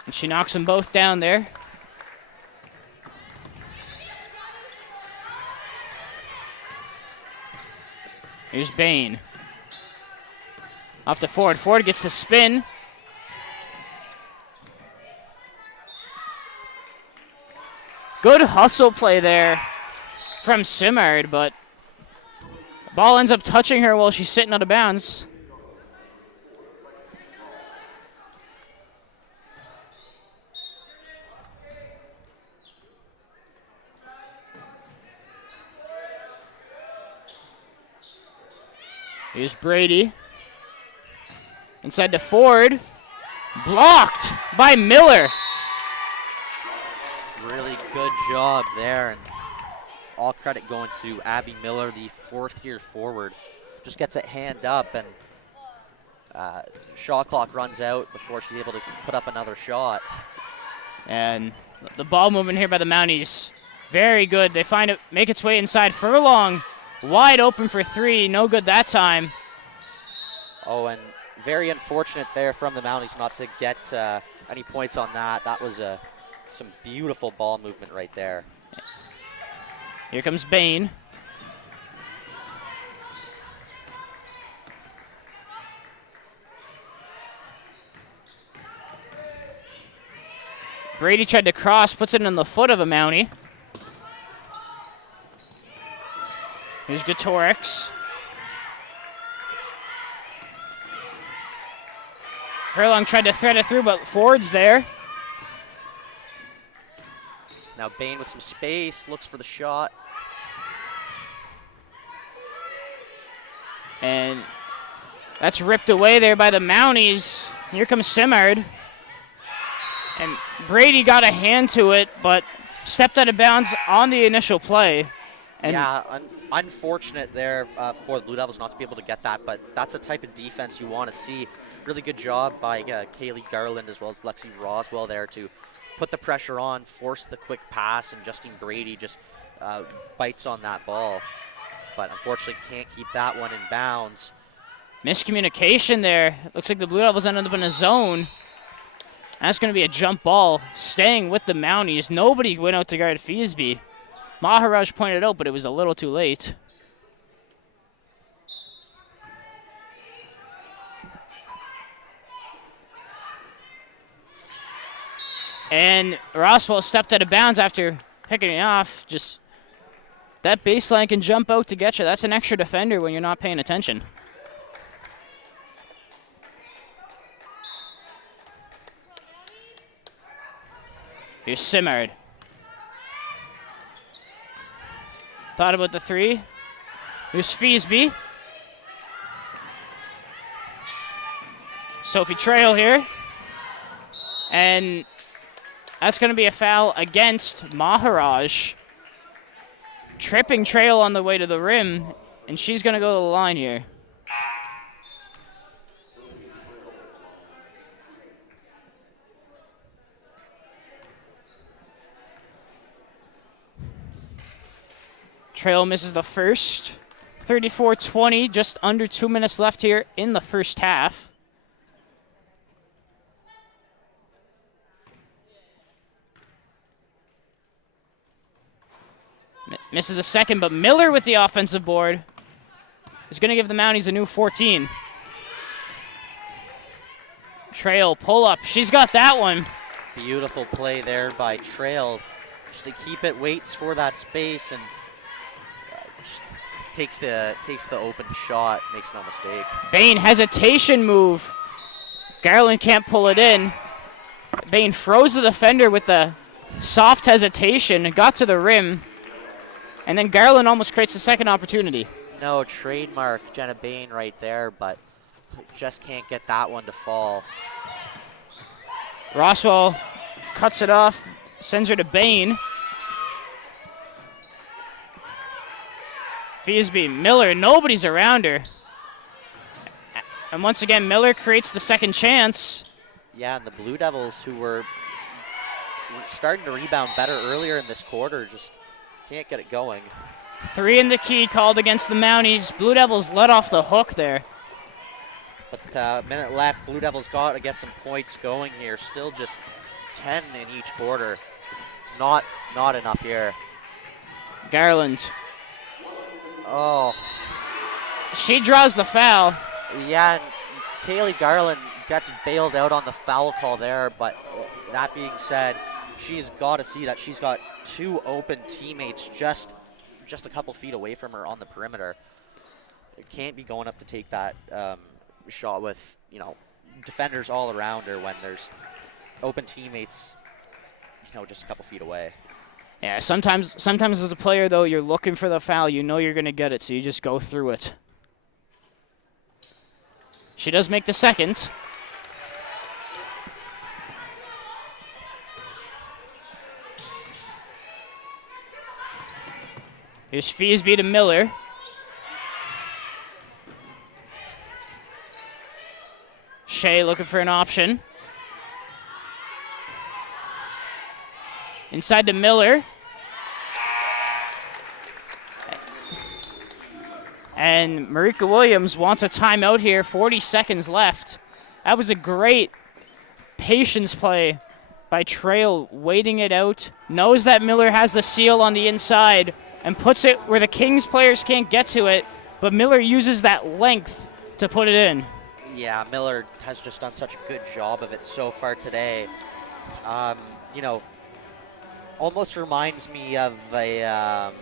And she knocks them both down there. Here's Bain. Off to Ford. Ford gets the spin. Good hustle play there from Simard, but the ball ends up touching her while she's sitting out of bounds. Here's Brady. Inside to Ford. Blocked by Miller. Really good job there. And all credit going to Abby Miller, the fourth-year forward. Just gets it hand up, and shot clock runs out before she's able to put up another shot. And the ball movement here by the Mounties, very good. They find it, make its way inside. Furlong wide open for 3, no good that time. Oh, and very unfortunate there from the Mounties not to get any points on that. That was some beautiful ball movement right there. Here comes Bain. Brady tried to cross, puts it in the foot of a Mountie. Here's Gatorix. Furlong tried to thread it through, but Ford's there. Now Bain with some space, looks for the shot. And that's ripped away there by the Mounties. Here comes Simard. And Brady got a hand to it, but stepped out of bounds on the initial play. And yeah, unfortunate there for the Blue Devils not to be able to get that, but that's the type of defense you want to see. Really good job by Kaylee Garland as well as Lexi Roswell there to put the pressure on, force the quick pass, and Justine Brady just bites on that ball. But unfortunately can't keep that one in bounds. Miscommunication there. Looks like the Blue Devils ended up in a zone. That's going to be a jump ball. Staying with the Mounties. Nobody went out to guard Feasby. Maharaj pointed out, but it was a little too late. And Roswell stepped out of bounds after picking it off. Just that baseline can jump out to get you. That's an extra defender when you're not paying attention. Here's Simard. Thought about the three. Here's Feasby. Sophie Trail here. And that's going to be a foul against Maharaj. Tripping Trail on the way to the rim, and she's going to go to the line here. Trail misses the first. 34-20, just under 2 minutes left here in the first half. Misses the second, but Miller with the offensive board is going to give the Mounties a new 14. Trail, pull up. She's got that one. Beautiful play there by Trail. Just to keep it, waits for that space, and just takes the open shot, makes no mistake. Bain, hesitation move. Garland can't pull it in. Bain froze the defender with the soft hesitation and got to the rim. And then Garland almost creates the second opportunity. No, trademark Jenna Bain right there, but just can't get that one to fall. Roswell cuts it off, sends her to Bain. Feasby, Miller, nobody's around her. And once again, Miller creates the second chance. Yeah, and the Blue Devils, who were starting to rebound better earlier in this quarter, just can't get it going. 3 in the key called against the Mounties. Blue Devils let off the hook there. But a minute left. Blue Devils got to get some points going here. Still just 10 in each quarter. Not enough here. Garland. Oh. She draws the foul. Yeah, and Kaylee Garland gets bailed out on the foul call there, but that being said, she's got to see that she's got 2 open teammates just a couple feet away from her on the perimeter. It can't be going up to take that shot with, defenders all around her when there's open teammates, just a couple feet away. Yeah, sometimes as a player, though, you're looking for the foul. You know you're going to get it, so you just go through it. She does make the second. Here's Feasby to Miller. Shea looking for an option. Inside to Miller. And Marika Williams wants a timeout here. 40 seconds left. That was a great patience play by Trail, waiting it out. Knows that Miller has the seal on the inside and puts it where the Kings players can't get to it, but Miller uses that length to put it in. Yeah, Miller has just done such a good job of it so far today. Almost reminds me of a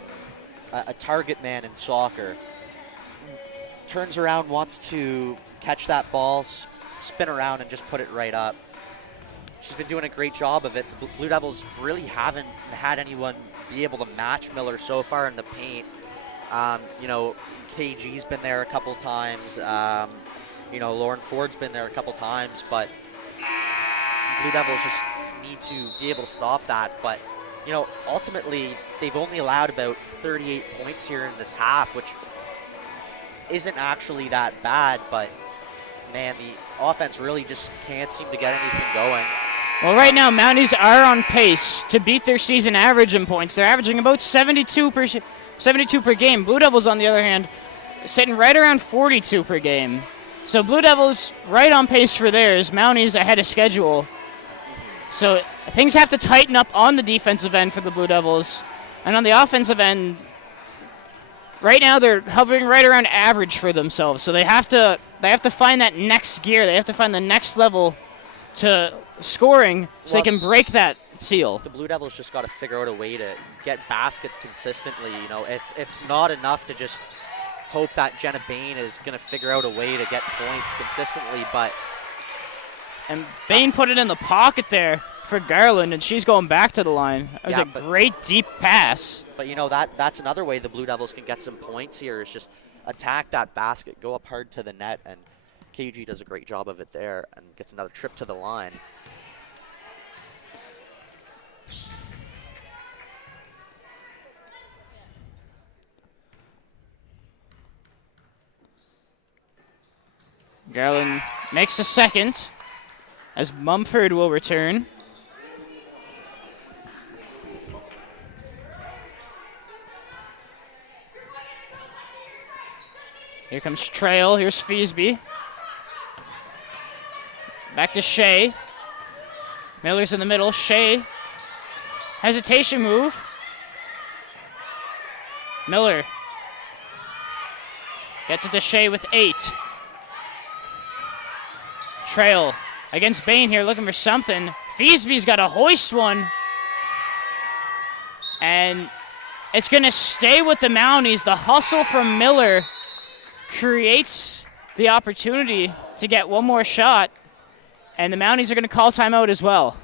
target man in soccer. Turns around, wants to catch that ball, spin around, and just put it right up. She's been doing a great job of it. The Blue Devils really haven't had anyone be able to match Miller so far in the paint. KG's been there a couple times. Lauren Ford's been there a couple times, but Blue Devils just need to be able to stop that. But, ultimately, they've only allowed about 38 points here in this half, which isn't actually that bad, but, man, the offense really just can't seem to get anything going. Well, right now, Mounties are on pace to beat their season average in points. They're averaging about 72 per game. Blue Devils, on the other hand, sitting right around 42 per game. So Blue Devils right on pace for theirs. Mounties ahead of schedule. So things have to tighten up on the defensive end for the Blue Devils. And on the offensive end, right now they're hovering right around average for themselves. So they have to find that next gear. They have to find the next level to scoring so they Well, can break that seal. The Blue Devils just got to figure out a way to get baskets consistently. It's not enough to just hope that Jenna Bain is going to figure out a way to get points consistently, but And Bain put it in the pocket there for Garland, and she's going back to the line. It was a great deep pass. But that's another way the Blue Devils can get some points here, is just attack that basket, go up hard to the net, and KG does a great job of it there and gets another trip to the line. Garland makes a second as Mumford will return. Here comes Trail. Here's Feasby. Back to Shea. Miller's in the middle. Shea. Hesitation move. Miller. Gets it to Shea with 8. Trail against Bain here, looking for something. Feasby's got a hoist one. And it's going to stay with the Mounties. The hustle from Miller creates the opportunity to get one more shot. And the Mounties are going to call timeout as well.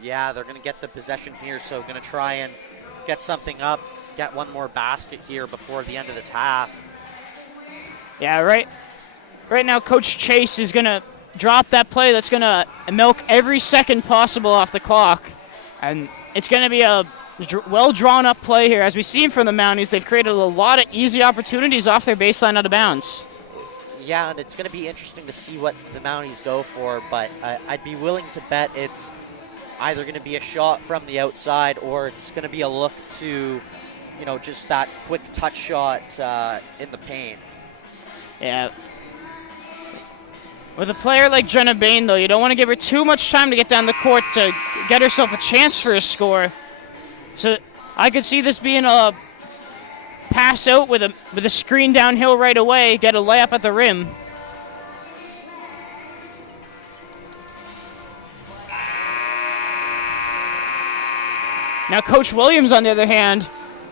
Yeah, they're going to get the possession here, so going to try and get something up, get one more basket here before the end of this half. Yeah, right now Coach Chase is going to drop that play that's going to milk every second possible off the clock. And it's going to be a well-drawn-up play here. As we've seen from the Mounties, they've created a lot of easy opportunities off their baseline out of bounds. Yeah, and it's going to be interesting to see what the Mounties go for, but I'd be willing to bet it's either going to be a shot from the outside or it's going to be a look to, just that quick touch shot in the paint. Yeah. With a player like Jenna Bain, though, you don't want to give her too much time to get down the court to get herself a chance for a score. So I could see this being a pass out with a screen downhill right away, get a layup at the rim. Now Coach Williams, on the other hand,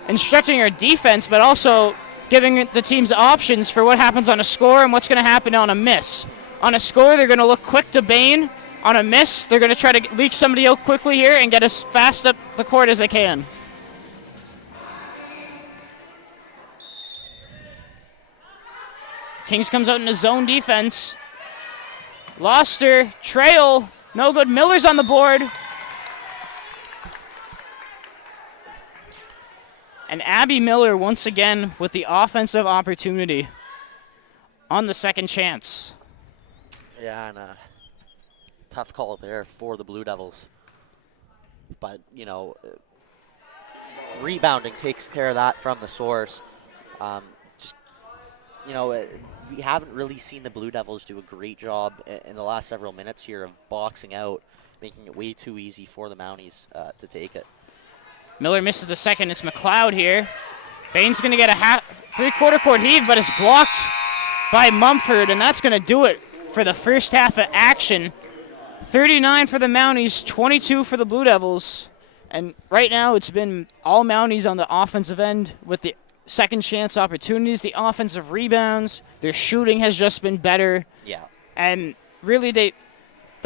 instructing her defense, but also giving the teams options for what happens on a score and what's going to happen on a miss. On a score, they're going to look quick to Bain. On a miss, they're going to try to leak somebody out quickly here and get as fast up the court as they can. Kings comes out in a zone defense. Lost her. Trail. No good. Miller's on the board. And Abby Miller once again with the offensive opportunity on the second chance. Yeah, and a tough call there for the Blue Devils. But, rebounding takes care of that from the source. We haven't really seen the Blue Devils do a great job in the last several minutes here of boxing out, making it way too easy for the Mounties to take it. Miller misses the second. It's McLeod here. Bain's going to get a three-quarter court heave, but it's blocked by Mumford, and that's going to do it for the first half of action. 39 for the Mounties, 22 for the Blue Devils. And right now it's been all Mounties on the offensive end with the second chance opportunities, the offensive rebounds. Their shooting has just been better. Yeah. And really the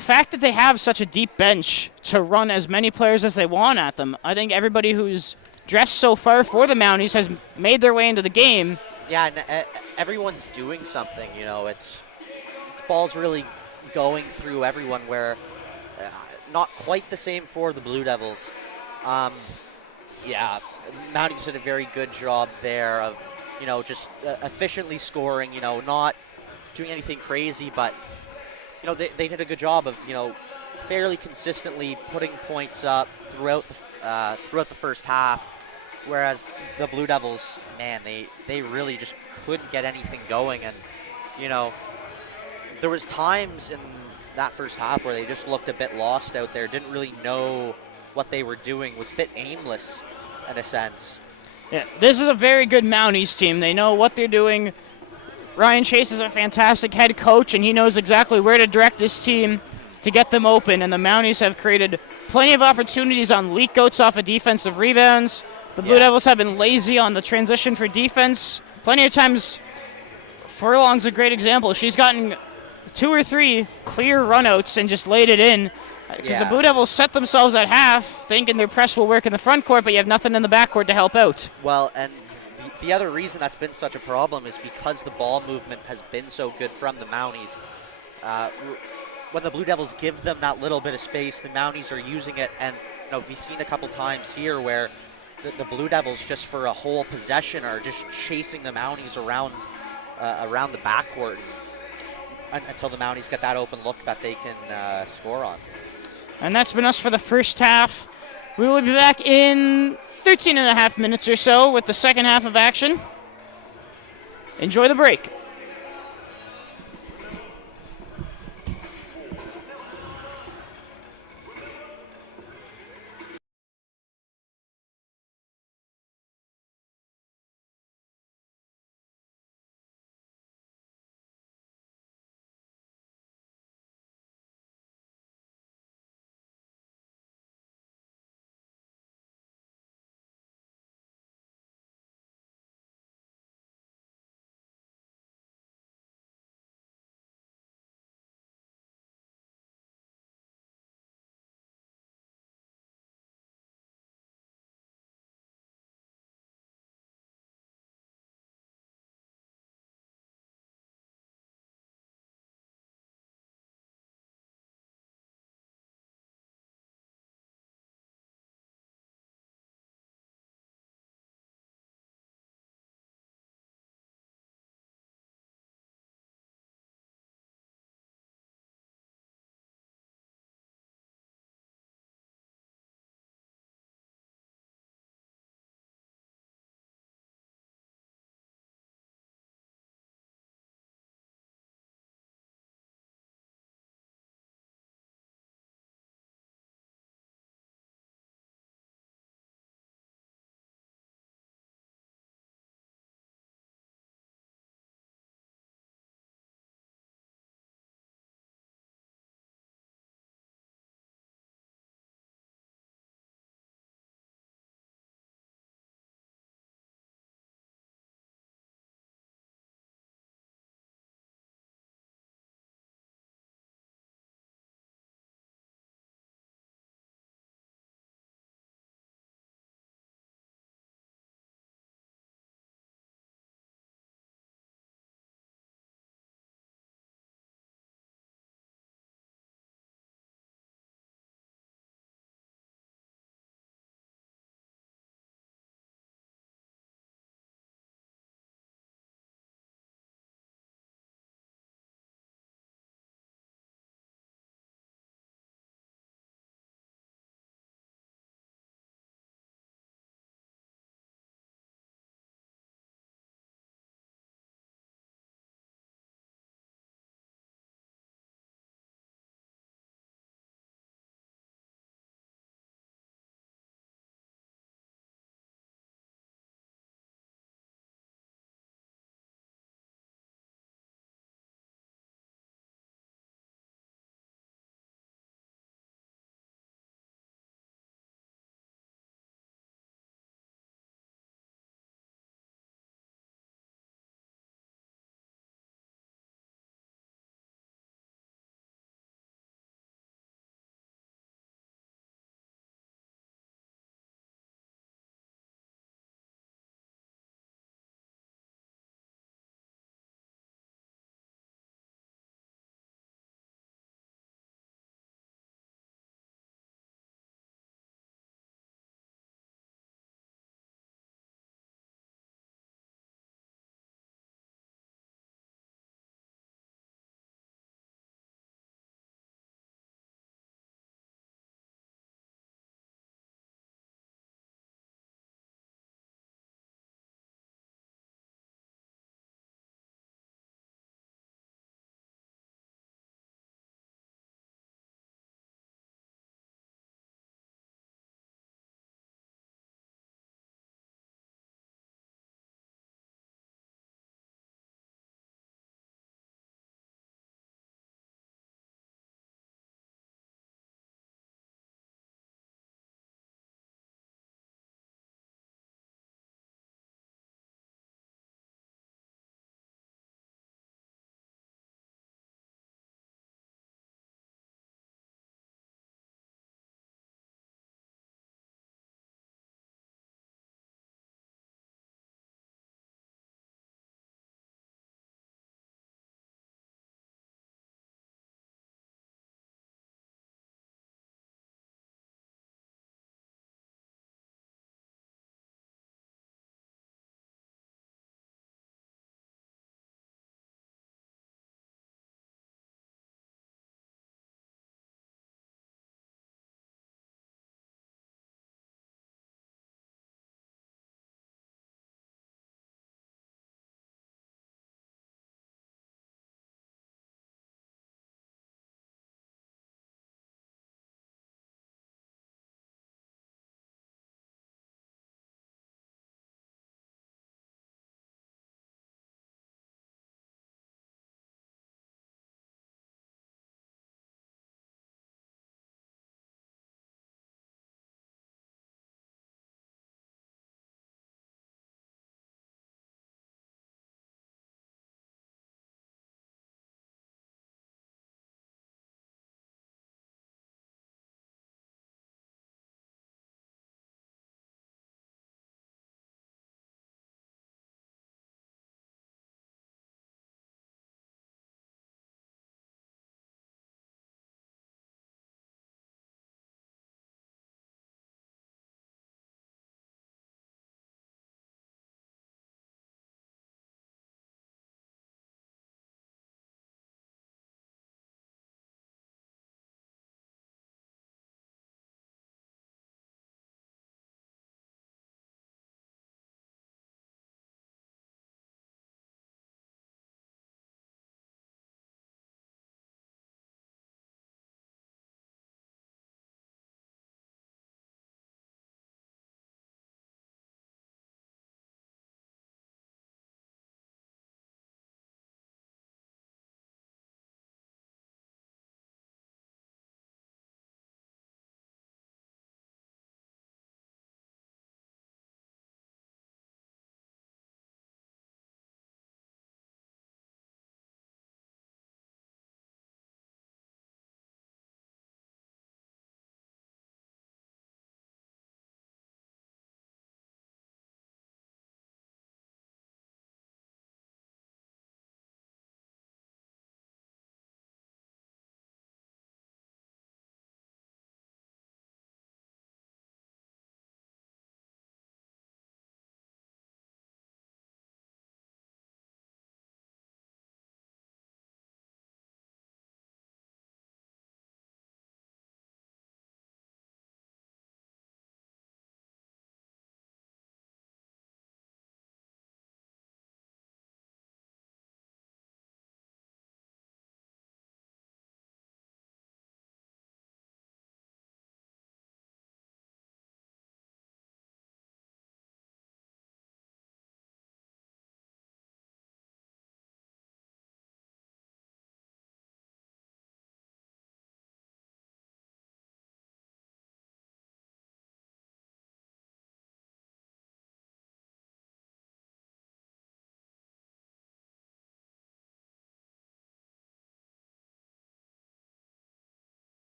fact that they have such a deep bench to run as many players as they want at them, I think everybody who's dressed so far for the Mounties has made their way into the game. Yeah, and everyone's doing something, it's ball's really going through everyone, where not quite the same for the Blue Devils. Mounties did a very good job there of, just efficiently scoring, not doing anything crazy, but, they did a good job of, fairly consistently putting points up throughout the first half, whereas the Blue Devils, man, they really just couldn't get anything going, and, there was times in that first half where they just looked a bit lost out there, didn't really know what they were doing, was a bit aimless in a sense. Yeah, this is a very good Mounties team. They know what they're doing. Ryan Chase is a fantastic head coach, and he knows exactly where to direct this team to get them open, and the Mounties have created plenty of opportunities on leak goats off of defensive rebounds. The Blue Devils have been lazy on the transition for defense. Plenty of times, Furlong's a great example. She's gotten 2 or 3 clear runouts and just laid it in. Because the Blue Devils set themselves at half, thinking their press will work in the front court, but you have nothing in the backcourt to help out. Well, and the other reason that's been such a problem is because the ball movement has been so good from the Mounties. When the Blue Devils give them that little bit of space, the Mounties are using it, and we've seen a couple times here where the Blue Devils, just for a whole possession, are just chasing the Mounties around the backcourt until the Mounties get that open look that they can score on. And that's been us for the first half. We will be back in 13 and a half minutes or so with the second half of action. Enjoy the break.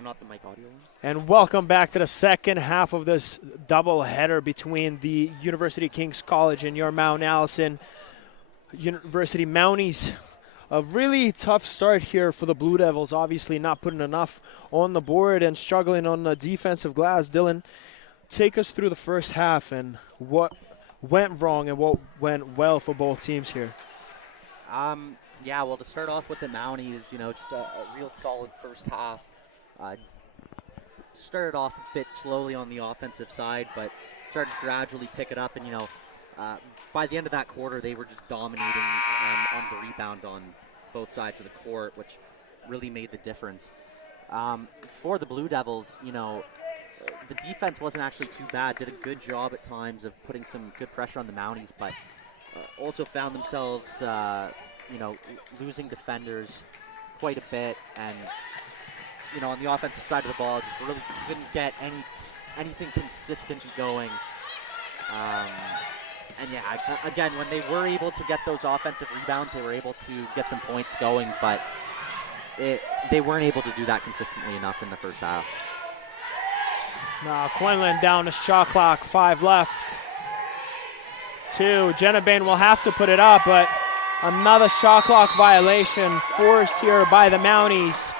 not the mic audio one? And welcome back to the second half of this doubleheader between the University of King's College and your Mount Allison University Mounties. A really tough start here for the Blue Devils, obviously not putting enough on the board and struggling on the defensive glass. Dylan, take us through the first half and what went wrong and what went well for both teams here. Yeah, well, to start off with the Mounties, just a real solid first half. Started off a bit slowly on the offensive side, but started to gradually pick it up. And, by the end of that quarter, they were just dominating on the rebound on both sides of the court, which really made the difference. For the Blue Devils, the defense wasn't actually too bad. Did a good job at times of putting some good pressure on the Mounties, but also found themselves, losing defenders quite a bit. And, on the offensive side of the ball, just really couldn't get anything consistent going. And yeah, again, when they were able to get those offensive rebounds, they were able to get some points going, but they weren't able to do that consistently enough in the first half. Now Quinlan down to shot clock, 5 left. 2, Jenna Bain will have to put it up, but another shot clock violation forced here by the Mounties.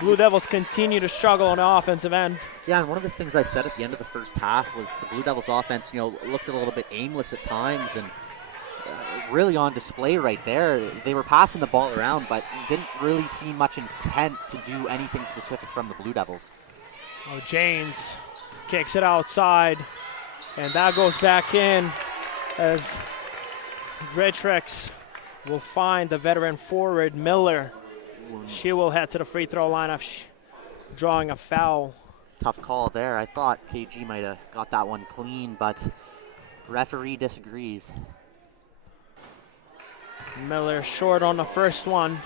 Blue Devils continue to struggle on the offensive end. Yeah, and one of the things I said at the end of the first half was the Blue Devils offense, looked a little bit aimless at times and really on display right there. They were passing the ball around, but didn't really see much intent to do anything specific from the Blue Devils. Oh, Janes kicks it outside, and that goes back in as Redtrix will find the veteran forward, Miller. She will head to the free throw line after drawing a foul. Tough call there. I thought KG might have got that one clean, but referee disagrees. Miller short on the first one.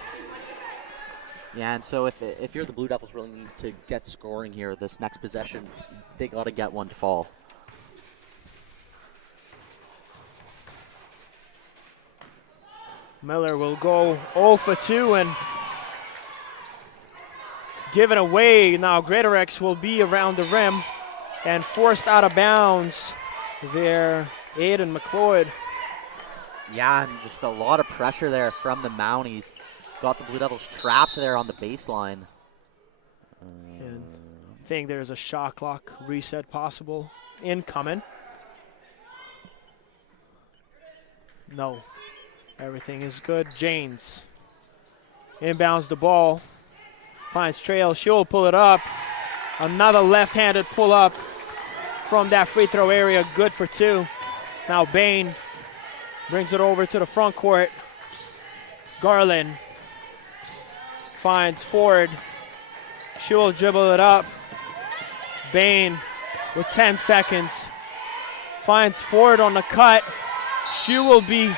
Yeah, and so if you're the Blue Devils really need to get scoring here this next possession, they got to get one to fall. Miller will go 0 for 2 and give it away. Now Greatorex will be around the rim and forced out of bounds there, Aiden McLeod. Yeah, and just a lot of pressure there from the Mounties. Got the Blue Devils trapped there on the baseline. And I think there's a shot clock reset possible. Incoming. No. Everything is good. Janes inbounds the ball. Finds Trail. She'll pull it up. Another left-handed pull-up from that free throw area. Good for 2. Now Bain brings it over to the front court. Garland finds Ford. She will dribble it up. Bain with 10 seconds. Finds Ford on the cut. She will be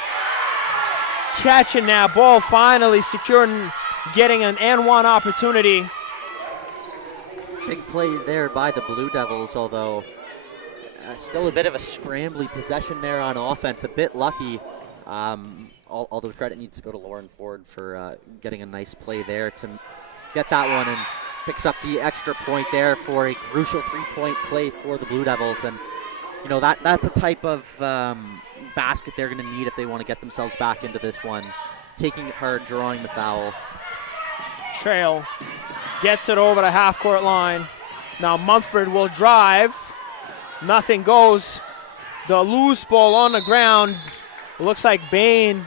catching that ball, finally securing, getting an N1 opportunity. Big play there by the Blue Devils, although still a bit of a scrambly possession there on offense. A bit lucky, although credit needs to go to Lauren Ford for getting a nice play there to get that one, and picks up the extra point there for a crucial 3-point play for the Blue Devils. And that's a type of basket they're going to need if they want to get themselves back into this one. Taking it hard, drawing the foul. Trail gets it over the half-court line. Now Mumford will drive. Nothing goes. The loose ball on the ground. It looks like Bain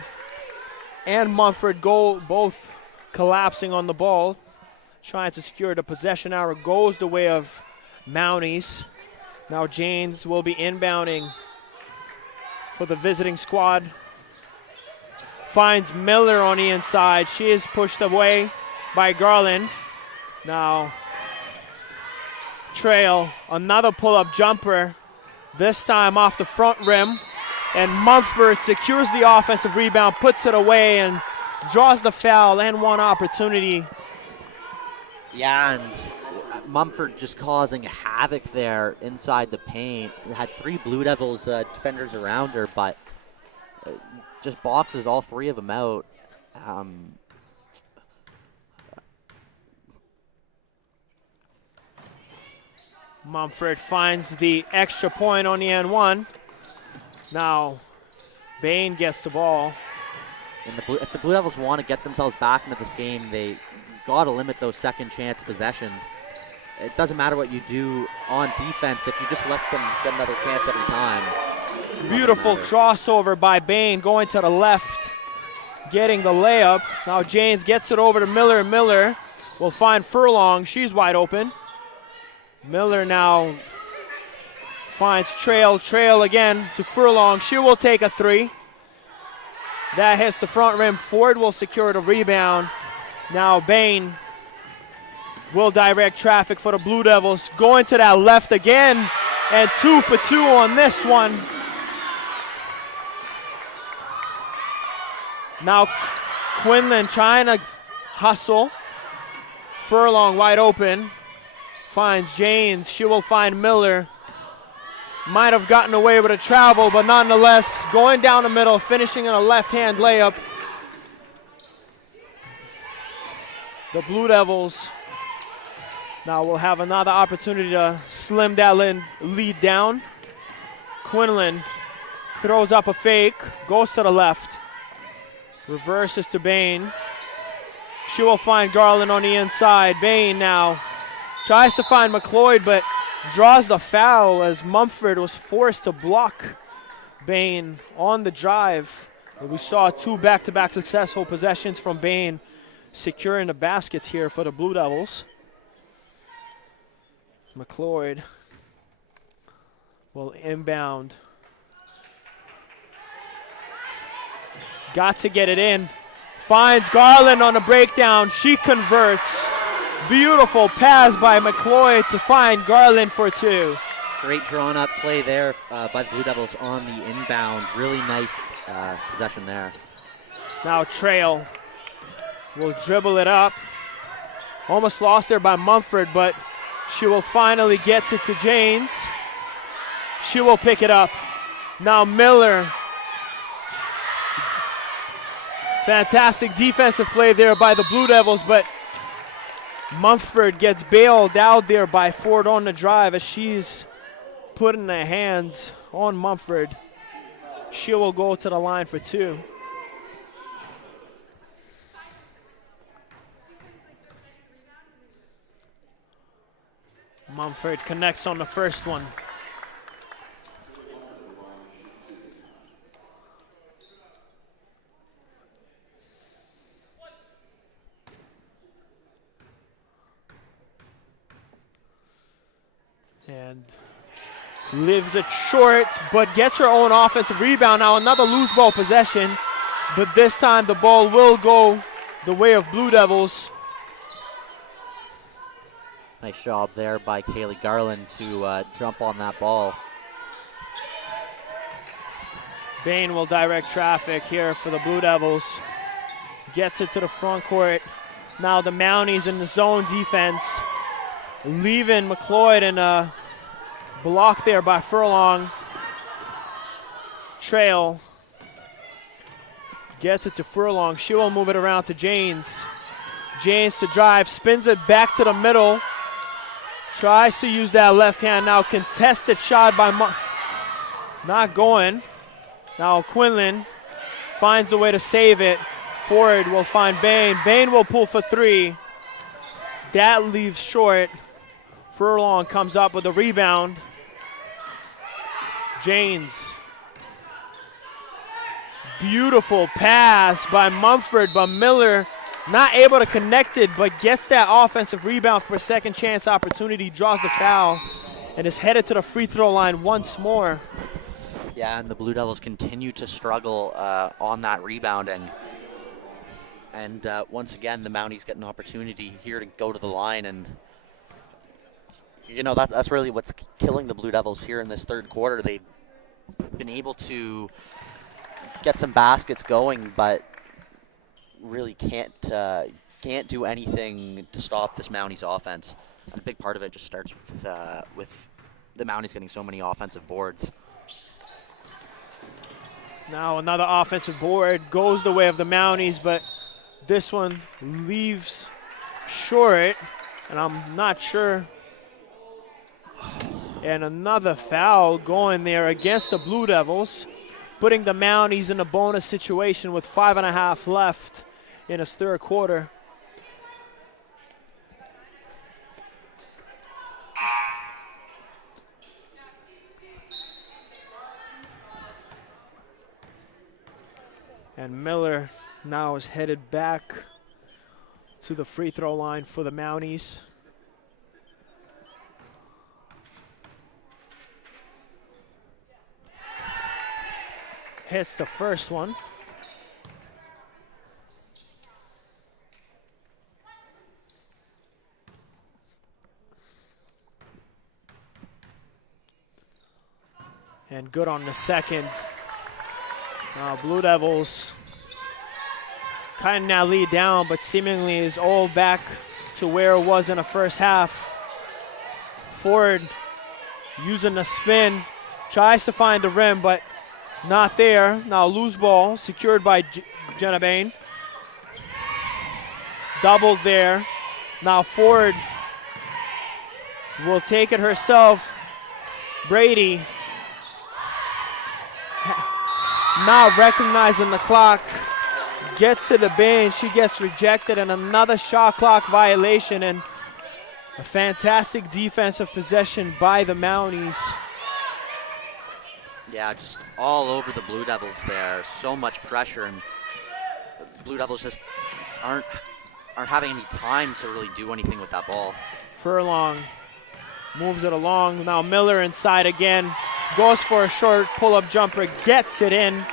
and Mumford go both collapsing on the ball. Trying to secure the possession. Arrow goes the way of Mounties. Now Janes will be inbounding for the visiting squad. Finds Miller on the inside. She is pushed away by Garland. Now Trail, another pull-up jumper, this time off the front rim. And Mumford secures the offensive rebound, puts it away, and draws the foul and one opportunity. Yeah, and Mumford just causing havoc there inside the paint. We had 3 Blue Devils defenders around her, but just boxes all 3 of them out. Mumford finds the extra point on the N1. Now, Bain gets the ball. And if the Blue Devils want to get themselves back into this game, they got to limit those second chance possessions. It doesn't matter what you do on defense if you just let them get another chance every time. Beautiful crossover by Bain going to the left, getting the layup. Now James gets it over to Miller. Miller will find Furlong. She's wide open. Miller now finds Trail. Trail again to Furlong. She will take a three. That hits the front rim. Ford will secure the rebound. Now Bain will direct traffic for the Blue Devils. Going to that left again, and 2 for 2 on this one. Now Quinlan trying to hustle. Furlong wide open. Finds Janes. She will find Miller. Might have gotten away with a travel, but nonetheless, going down the middle, finishing in a left-hand layup. The Blue Devils now will have another opportunity to slim that lead down. Quinlan throws up a fake, goes to the left. Reverses to Bain. She will find Garland on the inside. Bain now tries to find McLeod, but draws the foul as Mumford was forced to block Bain on the drive. We saw 2 back-to-back successful possessions from Bain securing the baskets here for the Blue Devils. McLeod will inbound. Got to get it in. Finds Garland on the breakdown. She converts. Beautiful pass by McLeod to find Garland for 2. Great drawn-up play there by the Blue Devils on the inbound. Really nice possession there. Now Trail will dribble it up. Almost lost there by Mumford, but she will finally get it to Janes. She will pick it up. Now Miller. Fantastic defensive play there by the Blue Devils, but Mumford gets bailed out there by Ford on the drive as she's putting the hands on Mumford. She will go to the line for 2. Mumford connects on the first one. And lives it short, but gets her own offensive rebound. Now another loose ball possession, but this time the ball will go the way of Blue Devils. Nice job there by Kaylee Garland to jump on that ball. Bain will direct traffic here for the Blue Devils. Gets it to the front court. Now the Mounties in the zone defense, leaving McLeod in a block there by Furlong. Trail gets it to Furlong. She will move it around to Janes. Janes to drive, spins it back to the middle. Tries to use that left hand. Now contested shot by not going. Now Quinlan finds a way to save it. Ford will find Bain. Bain will pull for 3. That leaves short. Furlong comes up with a rebound. Janes. Beautiful pass by Mumford, but Miller not able to connect it, but gets that offensive rebound for a second chance opportunity, draws the foul, and is headed to the free throw line once more. Yeah, and the Blue Devils continue to struggle on that rebound, and once again, the Mounties get an opportunity here to go to the line, and you know that's really what's killing the Blue Devils here in this third quarter. They've been able to get some baskets going, but really can't do anything to stop this Mounties offense. And a big part of it just starts with the Mounties getting so many offensive boards. Now another offensive board goes the way of the Mounties, but this one leaves short, and I'm not sure And another foul going there against the Blue Devils, putting the Mounties in a bonus situation with 5.5 left in his third quarter. And Miller now is headed back to the free throw line for the Mounties. Hits the first one. And good on the second. Now Blue Devils kind of now lead down, but seemingly is all back to where it was in the first half. Ford using the spin, tries to find the rim, but not there. Now loose ball secured by Jenna Bain. Doubled there. Now Ford will take it herself. Brady now recognizing the clock. Gets to the bin. She gets rejected, and another shot clock violation, and a fantastic defensive possession by the Mounties. Yeah, just all over the Blue Devils there. So much pressure, and the Blue Devils just aren't having any time to really do anything with that ball. Furlong moves it along. Now Miller inside again. Goes for a short pull-up jumper. Gets it in.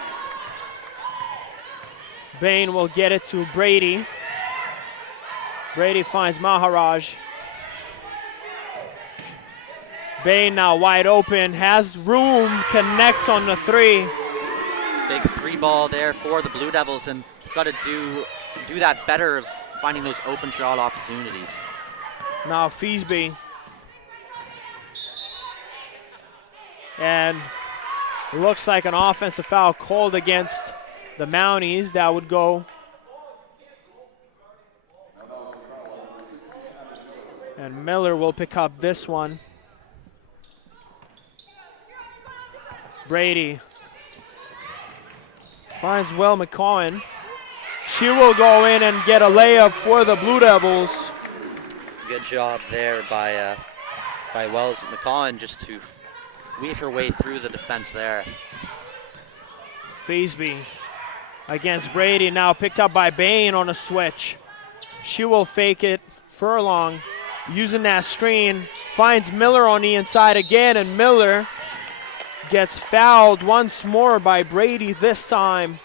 Bain will get it to Brady. Brady finds Maharaj. Bain now wide open, has room, connects on the three. Big three ball there for the Blue Devils, and got to do that better of finding those open shot opportunities. Now Feasby. And looks like an offensive foul called against the Mounties. That would go. And Miller will pick up this one. Brady finds Will McCowan. She will go in and get a layup for the Blue Devils. Good job there by Wells McCowan just to weave her way through the defense there. Feasby against Brady, now picked up by Bain on a switch. She will fake it. Furlong using that screen, finds Miller on the inside again, and Miller gets fouled once more by Brady this time.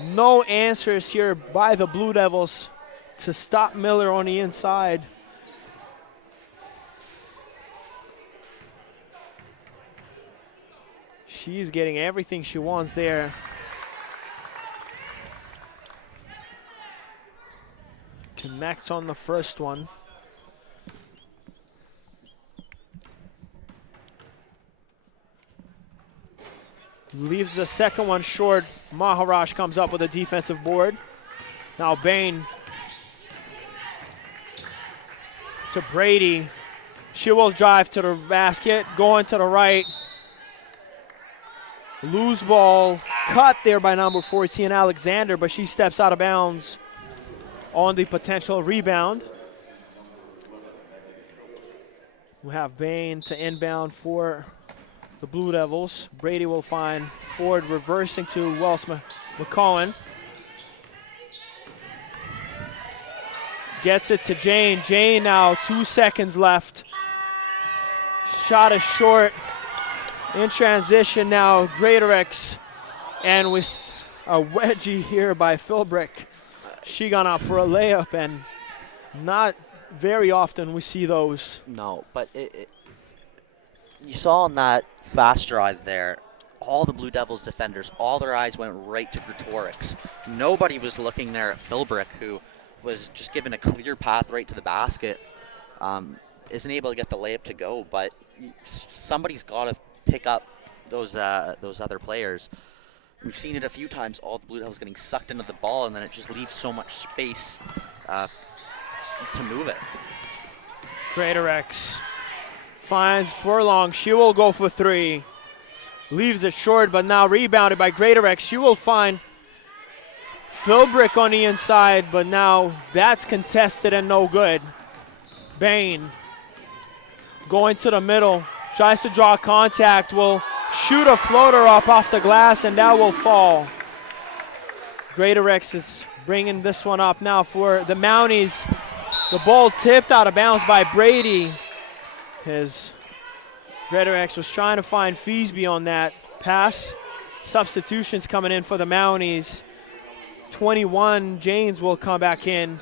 No answers here by the Blue Devils to stop Miller on the inside. She's getting everything she wants there. Connects on the first one. Leaves the second one short. Maharaj comes up with a defensive board. Now Bain to Brady. She will drive to the basket, going to the right. Loose ball cut there by number 14, Alexander, but she steps out of bounds on the potential rebound. We have Bain to inbound for the Blue Devils. Brady will find Ford reversing to Wells McCowan. Gets it to Jane. Jane now 2 seconds left. Shot is short. In transition now, Greatorex. And with a wedgie here by Philbrick. She gone up for a layup, and not very often we see those. No, but you saw on that fast drive there, all the Blue Devils defenders, all their eyes went right to Greatorex. Nobody was looking there at Philbrick, who was just given a clear path right to the basket. Isn't able to get the layup to go, but somebody's got to pick up those other players. We've seen it a few times, all the Blue Devils getting sucked into the ball, and then it just leaves so much space to move it. Greatorex Finds Furlong. She will go for three. Leaves it short, but now rebounded by Greatorex. She will find Philbrick on the inside, but now that's contested and no good. Bain going to the middle. Tries to draw contact. Will shoot a floater up off the glass, and that will fall. Greatorex is bringing this one up now for the Mounties. The ball tipped out of bounds by Brady. His Greatorex was trying to find Feasby on that pass. Substitutions coming in for the Mounties. 21, James will come back in.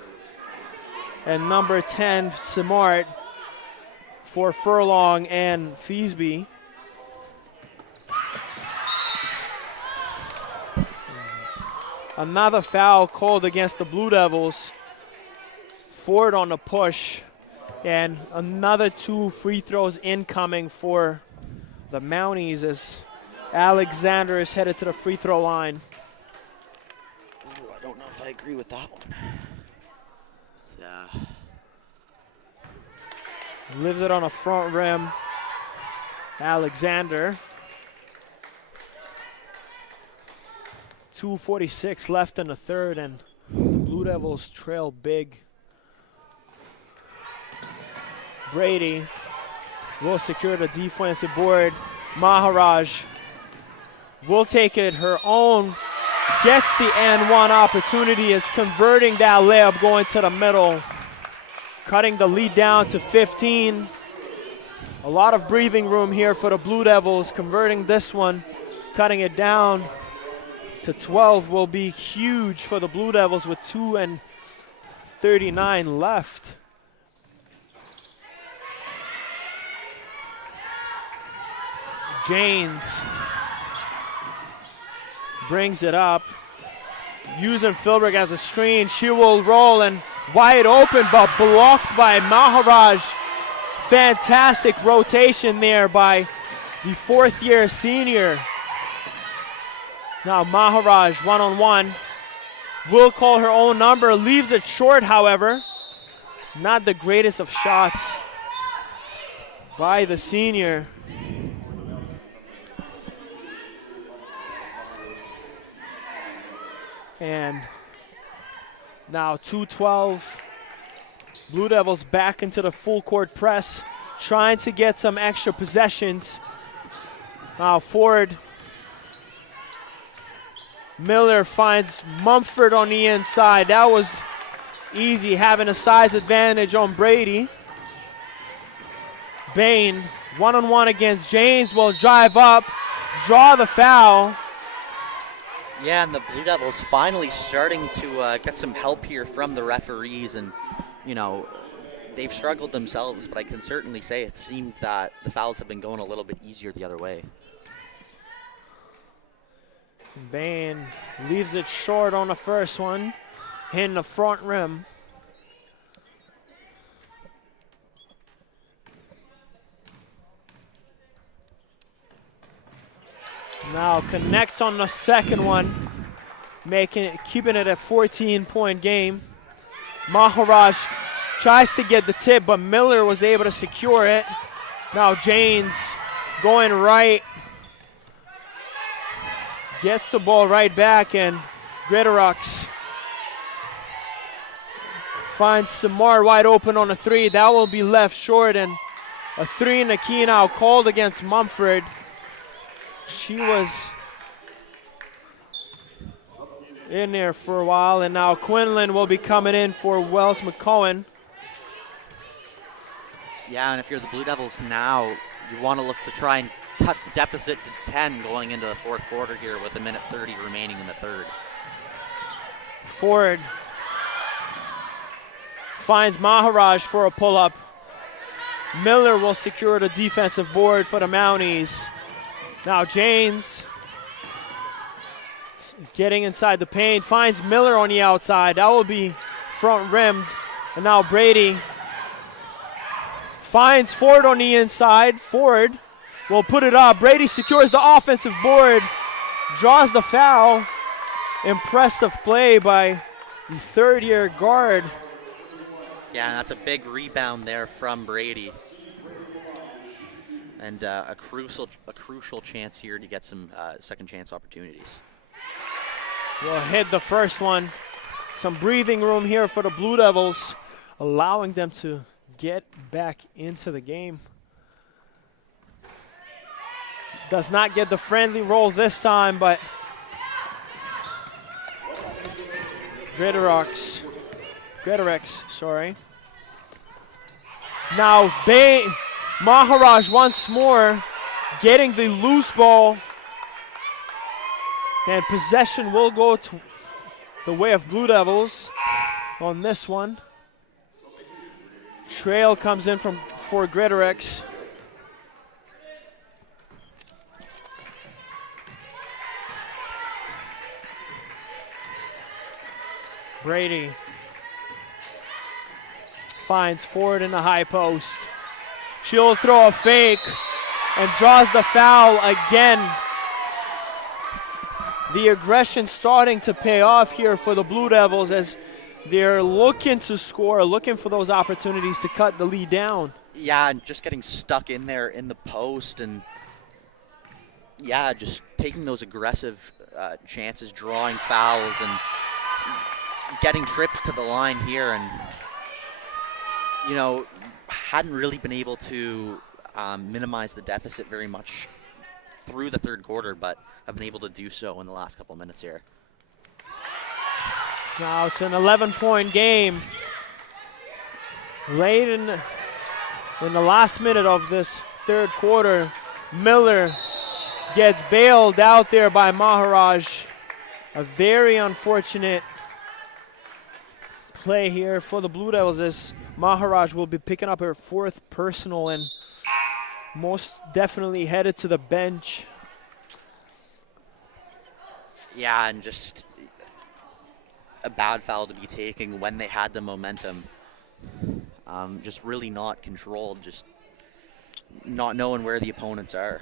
And number 10, Simart for Furlong and Feasby. Another foul called against the Blue Devils. Ford on the push. And another 2 free throws incoming for the Mounties as Alexander is headed to the free throw line. Ooh, I don't know if I agree with that one. Lives it on a front rim. Alexander. 2:46 left in the third, and the Blue Devils trail big. Brady will secure the defensive board. Maharaj will take it her own. Gets the and one opportunity, is converting that layup going to the middle. Cutting the lead down to 15. A lot of breathing room here for the Blue Devils. Converting this one, cutting it down to 12 will be huge for the Blue Devils with 2:39 left. James brings it up, using Philbrick as a screen. She will roll and wide open, but blocked by Maharaj. Fantastic rotation there by the fourth-year senior. Now Maharaj one-on-one. Will call her own number, leaves it short, however. Not the greatest of shots by the senior. And now 2:12. Blue Devils back into the full court press, trying to get some extra possessions. Now Ford. Miller finds Mumford on the inside. That was easy, having a size advantage on Brady. Bain, one-on-one against James, will drive up, draw the foul. Yeah, and the Blue Devils finally starting to get some help here from the referees, and you know, they've struggled themselves, but I can certainly say it seemed that the fouls have been going a little bit easier the other way. Bain leaves it short on the first one, hitting the front rim. Now connects on the second one, keeping it a 14-point game. Maharaj tries to get the tip, but Miller was able to secure it. Now James going right. Gets the ball right back, and Greatorex finds Samar wide open on a three. That will be left short, and a three in the key now called against Mumford. She was in there for a while, and now Quinlan will be coming in for Wells McCowan. Yeah, and if you're the Blue Devils now, you want to look to try and cut the deficit to 10 going into the fourth quarter here with 1:30 remaining in the third. Ford finds Maharaj for a pull-up. Miller will secure the defensive board for the Mounties. Now James getting inside the paint, finds Miller on the outside. That will be front rimmed. And now Brady finds Ford on the inside. Ford will put it up. Brady secures the offensive board, draws the foul. Impressive play by the third-year guard. Yeah, and that's a big rebound there from Brady. and a crucial chance here to get some second chance opportunities. Will hit the first one. Some breathing room here for the Blue Devils, allowing them to get back into the game. Does not get the friendly roll this time, but Greatorex, sorry. Now Maharaj once more getting the loose ball, and possession will go to the way of Blue Devils on this one. Trail comes in for Greatorex. Brady finds Ford in the high post. She'll throw a fake and draws the foul again. The aggression starting to pay off here for the Blue Devils as they're looking to score, looking for those opportunities to cut the lead down. Yeah, and just getting stuck in there in the post, and yeah, just taking those aggressive chances, drawing fouls, and getting trips to the line here, and you know, hadn't really been able to minimize the deficit very much through the third quarter, but have been able to do so in the last couple minutes here. Now it's an 11-point game. Late in the last minute of this third quarter, Miller gets bailed out there by Maharaj. A very unfortunate play here for the Blue Devils as Maharaj will be picking up her fourth personal and most definitely headed to the bench. Yeah, and just a bad foul to be taking when they had the momentum. Just really not controlled, just not knowing where the opponents are.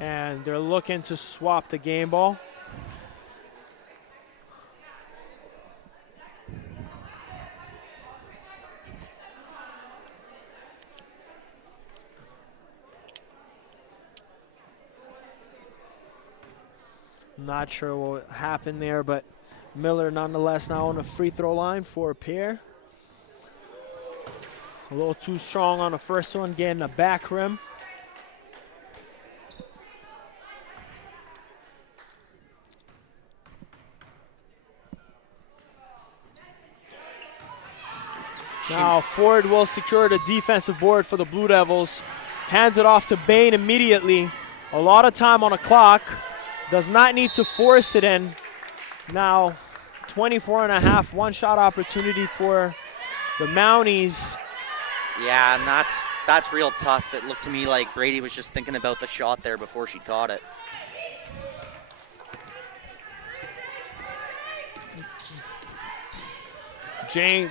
And they're looking to swap the game ball. Not sure what happened there, but Miller nonetheless now on the free throw line for a pair. A little too strong on the first one, getting a back rim. Now Ford will secure the defensive board for the Blue Devils. Hands it off to Bain immediately. A lot of time on the clock. Does not need to force it in. Now 24.5 one-shot opportunity for the Mounties. Yeah, and that's real tough. It looked to me like Brady was just thinking about the shot there before she caught it. James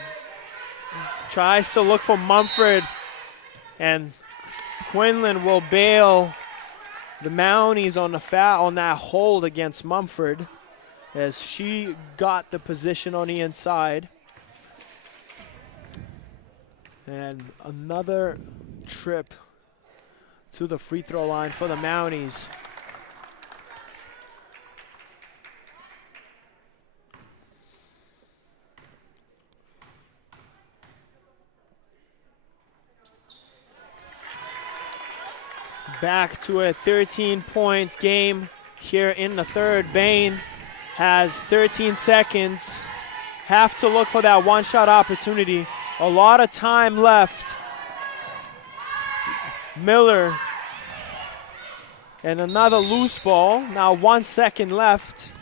tries to look for Mumford, and Quinlan will bail the Mounties on the foul on that hold against Mumford as she got the position on the inside. And another trip to the free throw line for the Mounties. Back to a 13-point game here in the third. Bain has 13 seconds. Have to look for that one-shot opportunity. A lot of time left. Miller and another loose ball. Now 1 second left.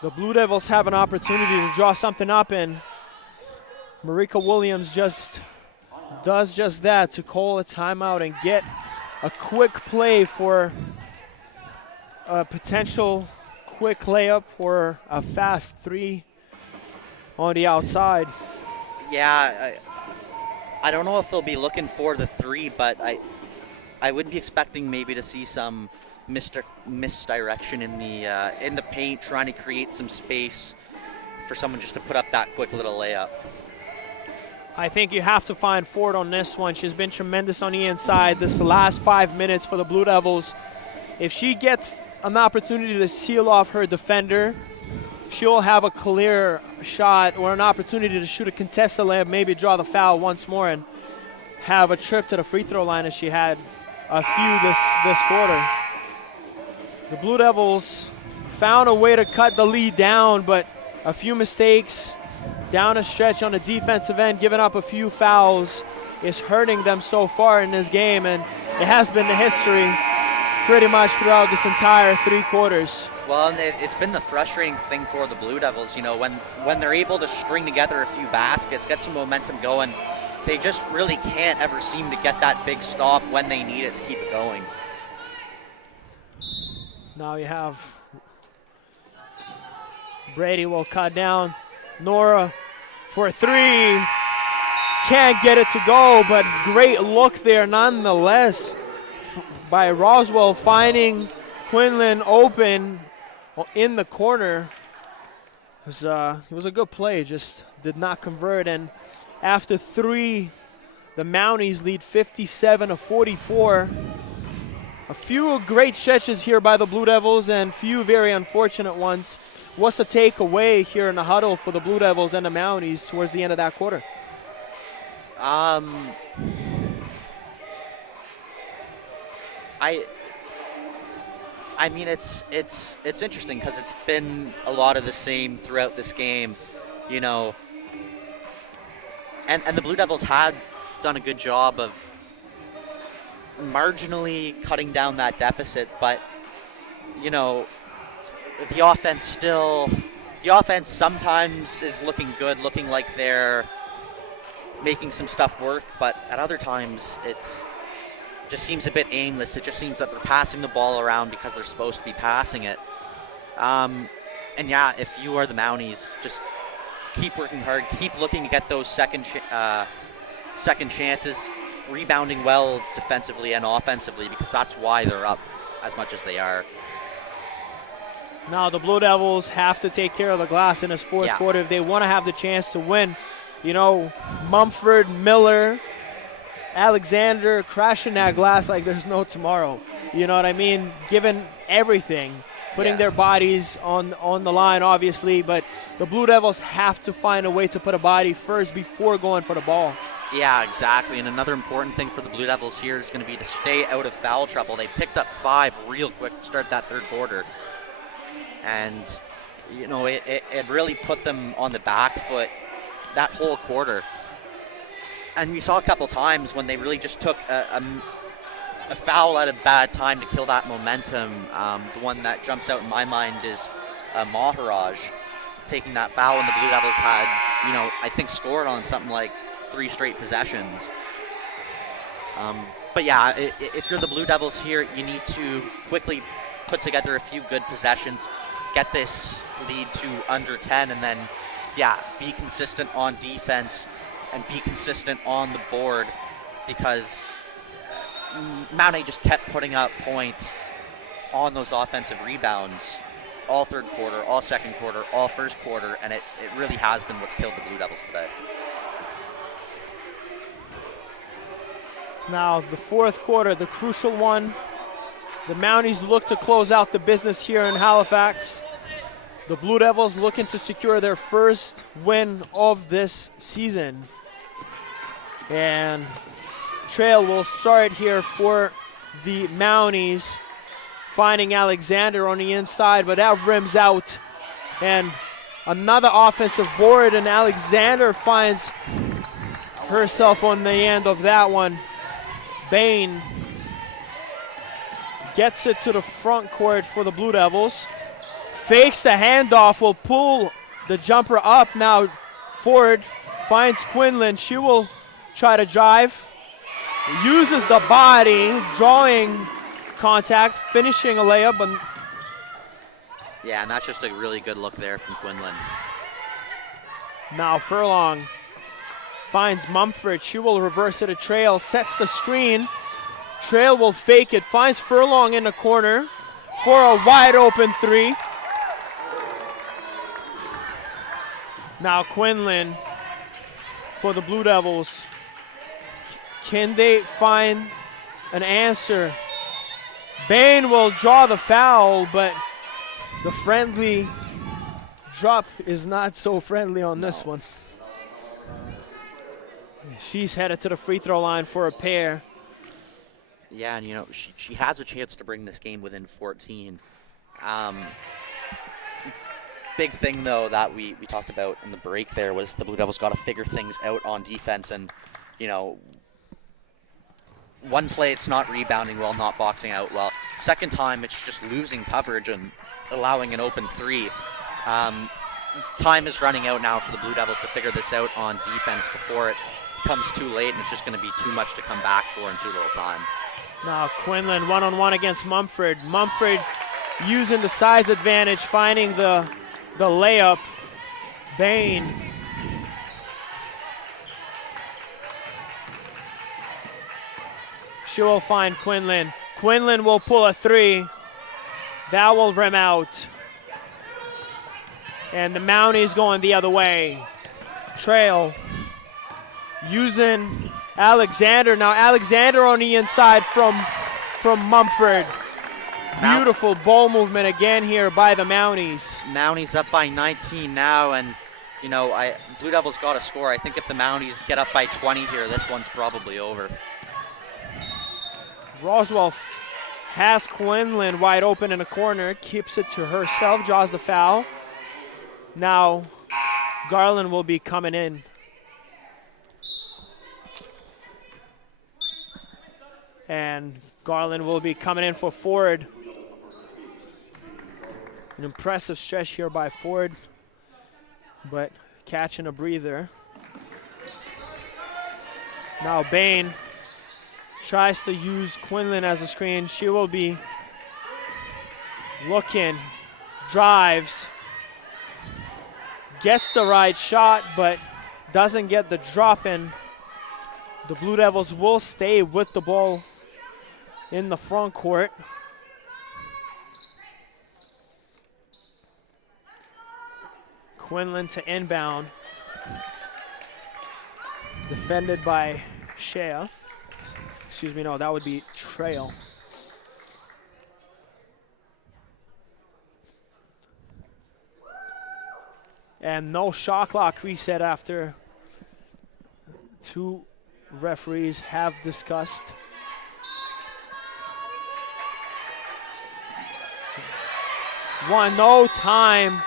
The Blue Devils have an opportunity to draw something up, and Marika Williams does just that to call a timeout and get a quick play for a potential quick layup or a fast three on the outside. Yeah, I don't know if they'll be looking for the three, but I would be expecting maybe to see some misdirection in the paint, trying to create some space for someone just to put up that quick little layup. I think you have to find Ford on this one. She's been tremendous on the inside this last 5 minutes for the Blue Devils. If she gets an opportunity to seal off her defender, she'll have a clear shot or an opportunity to shoot a contested layup, maybe draw the foul once more and have a trip to the free throw line as she had a few this quarter. The Blue Devils found a way to cut the lead down, but a few mistakes down a stretch on the defensive end, giving up a few fouls is hurting them so far in this game, and it has been the history pretty much throughout this entire 3 quarters. Well, and it's been the frustrating thing for the Blue Devils, you know, when they're able to string together a few baskets, get some momentum going, they just really can't ever seem to get that big stop when they need it to keep it going. Now you have Brady will cut down. Nora for 3. Can't get it to go, but great look there nonetheless by Roswell, finding Quinlan open in the corner. It was a good play, just did not convert. And after 3, the Mounties lead 57-44. A few great stretches here by the Blue Devils and few very unfortunate ones. What's the takeaway here in the huddle for the Blue Devils and the Mounties towards the end of that quarter? I mean, it's interesting because it's been a lot of the same throughout this game, you know. And the Blue Devils had done a good job of marginally cutting down that deficit, but, you know, the offense sometimes is looking good, looking like they're making some stuff work, but at other times it's just seems a bit aimless. It just seems that they're passing the ball around because they're supposed to be passing it. And yeah, if you are the Mounties, just keep working hard, keep looking to get those second chances, rebounding well defensively and offensively, because that's why they're up as much as they are. Now the Blue Devils have to take care of the glass in this fourth quarter if they want to have the chance to win. You know, Mumford, Miller, Alexander crashing that glass like there's no tomorrow. You know what I mean? Given everything, putting their bodies on the line, obviously, but the Blue Devils have to find a way to put a body first before going for the ball. Yeah, exactly. And another important thing for the Blue Devils here is going to be to stay out of foul trouble. They picked up 5 real quick to start that third quarter. And, you know, it really put them on the back foot that whole quarter. And we saw a couple times when they really just took a foul at a bad time to kill that momentum. The one that jumps out in my mind is Maharaj taking that foul, and the Blue Devils had, you know, I think scored on something like 3 straight possessions. But yeah, if you're the Blue Devils here, you need to quickly put together a few good possessions, get this lead to under 10, and then, yeah, be consistent on defense and be consistent on the board, because Mount A just kept putting up points on those offensive rebounds all third quarter, all second quarter, all first quarter, and it really has been what's killed the Blue Devils today. Now the fourth quarter, the crucial one. The Mounties look to close out the business here in Halifax. The Blue Devils looking to secure their first win of this season. And trail will start here for the Mounties, finding Alexander on the inside, but that rims out. And another offensive board, and Alexander finds herself on the end of that one. Bain gets it to the front court for the Blue Devils. Fakes the handoff, will pull the jumper up. Now Ford finds Quinlan. She will try to drive. Uses the body, drawing contact, finishing a layup. But yeah, and that's just a really good look there from Quinlan. Now Furlong finds Mumford. She will reverse it to Trail, sets the screen. Trail will fake it, finds Furlong in the corner for a wide open 3. Now Quinlan for the Blue Devils. Can they find an answer? Bain will draw the foul, but the friendly drop is not so friendly on this one. She's headed to the free throw line for a pair. Yeah, and you know, she has a chance to bring this game within 14. Big thing, though, that we talked about in the break there was the Blue Devils got to figure things out on defense. And, you know, one play it's not rebounding well, not boxing out well. Second time it's just losing coverage and allowing an open three. Time is running out now for the Blue Devils to figure this out on defense before it comes too late and it's just going to be too much to come back for in too little time. Now Quinlan one-on-one against Mumford. Mumford using the size advantage, finding the layup. Bain. She will find Quinlan. Quinlan will pull a three. That will rim out. And the Mounties going the other way. Trail using Alexander. Now Alexander on the inside from Mumford. Beautiful ball movement again here by the Mounties. Mounties up by 19 now, and you know, Blue Devils got to score. I think if the Mounties get up by 20 here, this one's probably over. Roswell has Quinlan wide open in the corner, keeps it to herself, draws the foul. Now Garland will be coming in. And Garland will be coming in for Ford. An impressive stretch here by Ford, but catching a breather. Now Bain tries to use Quinlan as a screen. She will be looking, drives, gets the right shot, but doesn't get the drop in. The Blue Devils will stay with the ball in the front court. Quinlan to inbound. Defended by Shea. Excuse me, no, that would be Trail. And no shot clock reset after two referees have discussed. No time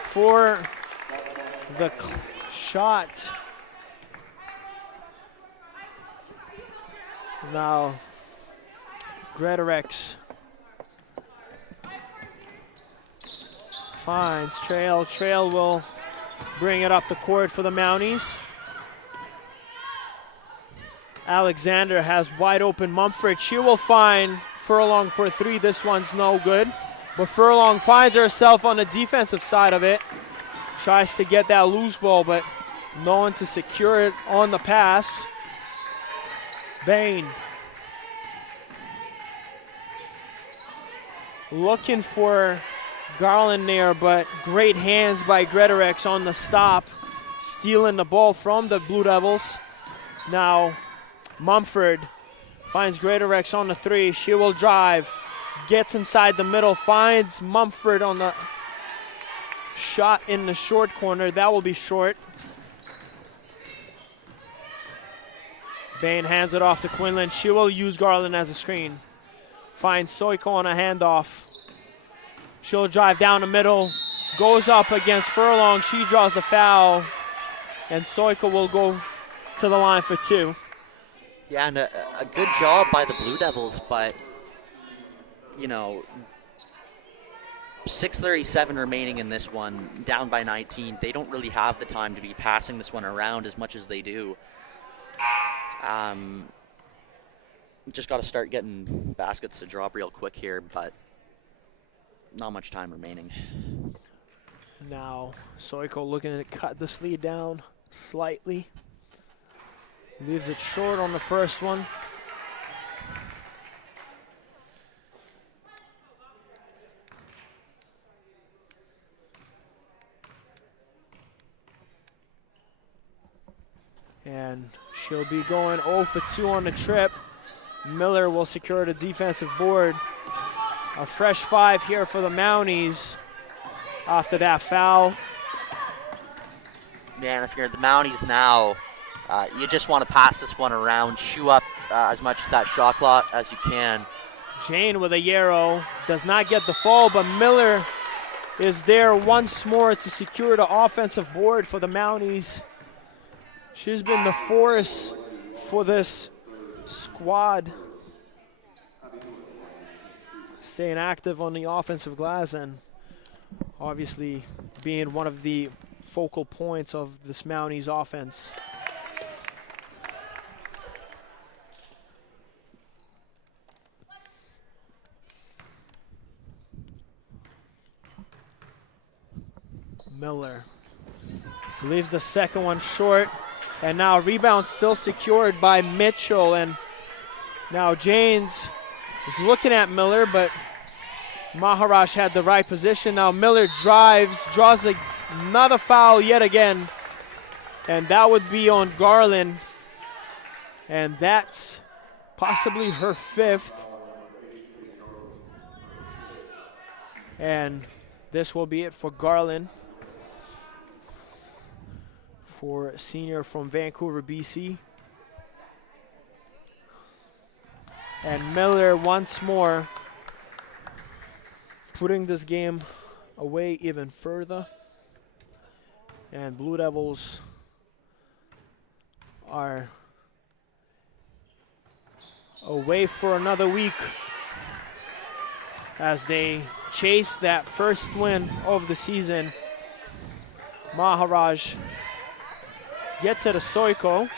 for the shot. Now, Greatorex finds Trail. Trail will bring it up the court for the Mounties. Alexander has wide open Mumford. She will find Furlong for a three. This one's no good. But Furlong finds herself on the defensive side of it. Tries to get that loose ball, but no one to secure it on the pass. Bain. Looking for Garland there, but great hands by Greatorex on the stop. Stealing the ball from the Blue Devils. Now Mumford finds Greatorex on the three. She will drive. Gets inside the middle, finds Mumford on the shot in the short corner. That will be short. Bain hands it off to Quinlan. She will use Garland as a screen. Finds Soiko on a handoff. She'll drive down the middle. Goes up against Furlong. She draws the foul. And Soiko will go to the line for two. Yeah, and a good job by the Blue Devils, but you know, 6:37 remaining in this one, down by 19. They don't really have the time to be passing this one around as much as they do. Just got to start getting baskets to drop real quick here, but not much time remaining. Now Soiko looking to cut this lead down slightly. Leaves it short on the first one. She'll be going 0 for 2 on the trip. Miller will secure the defensive board. A fresh 5 here for the Mounties after that foul. Man, if you're the Mounties now, you just want to pass this one around, chew up as much of that shot clock as you can. Jane with a Yarrow does not get the fall, but Miller is there once more to secure the offensive board for the Mounties. She's been the force for this squad, staying active on the offensive glass and obviously being one of the focal points of this Mounties offense. Miller leaves the second one short, and now rebound still secured by Mitchell, and now Janes is looking at Miller, but Maharaj had the right position. Now Miller drives, draws another foul yet again, and that would be on Garland, and that's possibly her 5th. And this will be it for Garland, for senior from Vancouver, BC. And Miller once more putting this game away even further. And Blue Devils are away for another week as they chase that first win of the season. Maharaj gets it to Soiko.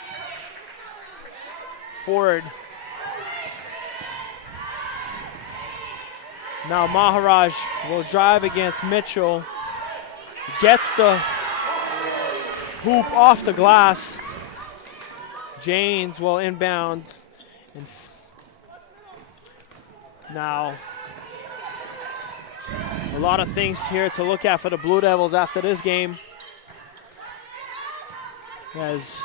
Forward. Now Maharaj will drive against Mitchell. Gets the hoop off the glass. Janes will inbound. And now a lot of things here to look at for the Blue Devils after this game, as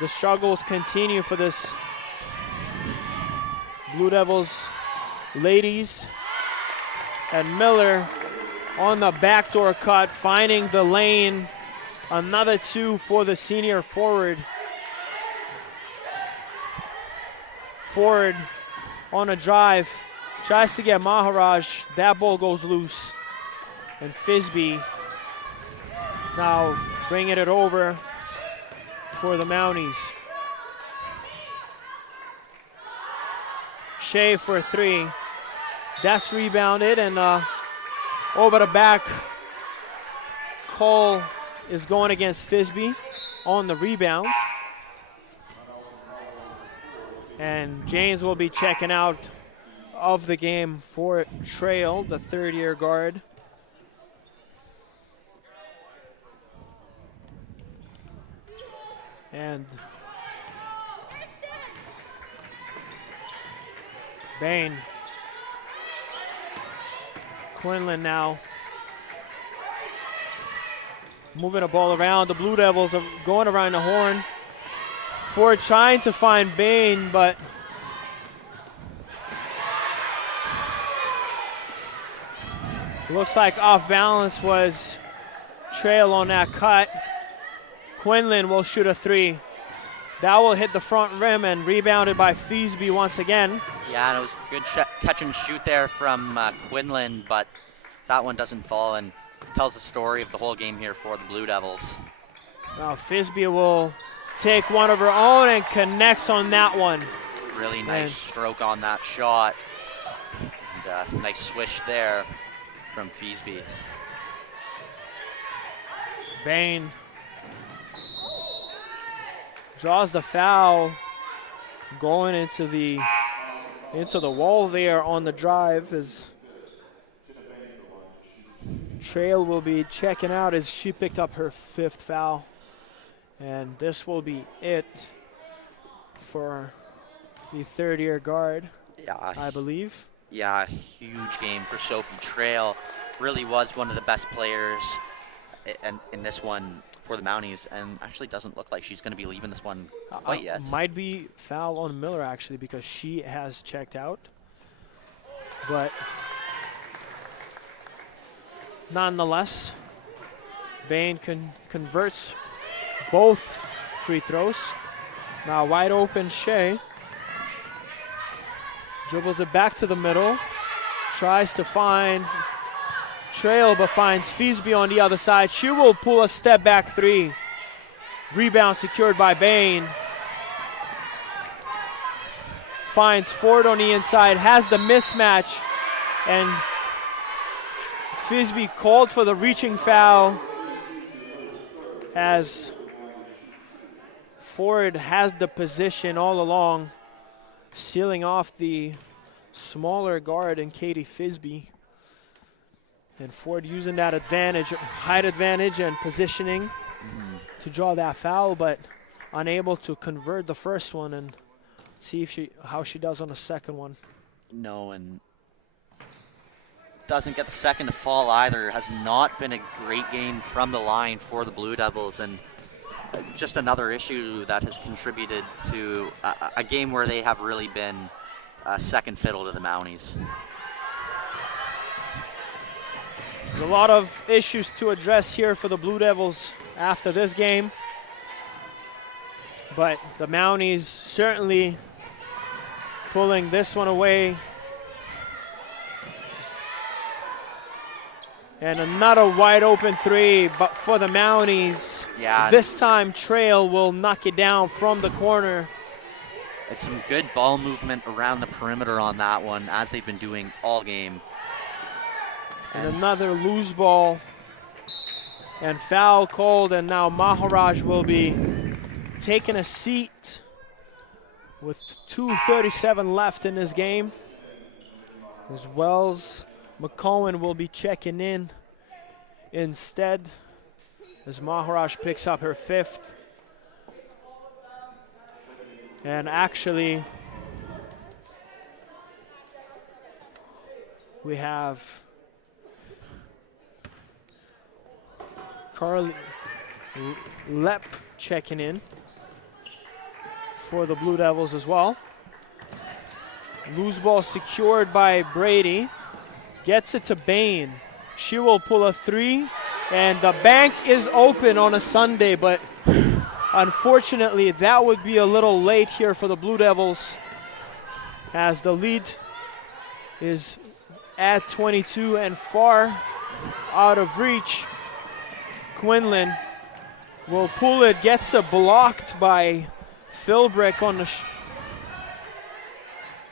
the struggles continue for this Blue Devils ladies. And Miller on the backdoor cut, finding the lane. Another 2 for the senior forward. Forward on a drive, tries to get Maharaj. That ball goes loose. And Fisby now bringing it over for the Mounties. Shea for 3. That's rebounded, and over the back, Cole is going against Fisby on the rebound. And James will be checking out of the game for Trail, the third-year guard. And Bain. Quinlan now moving the ball around. The Blue Devils are going around the horn. Ford trying to find Bain, but looks like off balance was Trail on that cut. Quinlan will shoot a 3. That will hit the front rim and rebounded by Feasby once again. Yeah, and it was a good catch and shoot there from Quinlan, but that one doesn't fall and tells the story of the whole game here for the Blue Devils. Now Fisby will take one of her own and connects on that one. Really nice stroke on that shot. And nice swish there from Feasby. Bain draws the foul, going into the wall there on the drive, as Trail will be checking out as she picked up her 5th foul. And this will be it for the third-year guard, Yeah, I believe. Yeah, huge game for Sophie Trail. Really was one of the best players in this one for the Mounties, and actually doesn't look like she's going to be leaving this one quite yet. Might be foul on Miller, actually, because she has checked out. But nonetheless, Bain converts both free throws. Now wide open Shea. Dribbles it back to the middle. Tries to find Trail, but finds Feasby on the other side. She will pull a step back three. Rebound secured by Bain. Finds Ford on the inside, has the mismatch, and Feasby called for the reaching foul as Ford has the position all along, sealing off the smaller guard in Katie Feasby. And Ford using that advantage, height advantage and positioning to draw that foul, but unable to convert the first one, and see if how she does on the second one. No, and doesn't get the second to fall either. Has not been a great game from the line for the Blue Devils, and just another issue that has contributed to a game where they have really been second fiddle to the Mounties. There's a lot of issues to address here for the Blue Devils after this game, but the Mounties certainly pulling this one away. And another wide open three, but for the Mounties, this time Trail will knock it down from the corner. It's some good ball movement around the perimeter on that one, as they've been doing all game. And another loose ball and foul called, and now Maharaj will be taking a seat with 2:37 left in this game. As Wells McCowan will be checking in instead as Maharaj picks up her fifth. And actually, we have Carly Lepp checking in for the Blue Devils as well. Loose ball secured by Brady. Gets it to Bain. She will pull a three, and the bank is open on a Sunday, but unfortunately that would be a little late here for the Blue Devils, as the lead is at 22 and far out of reach. Quinlan will pull it, gets it blocked by Philbrick on the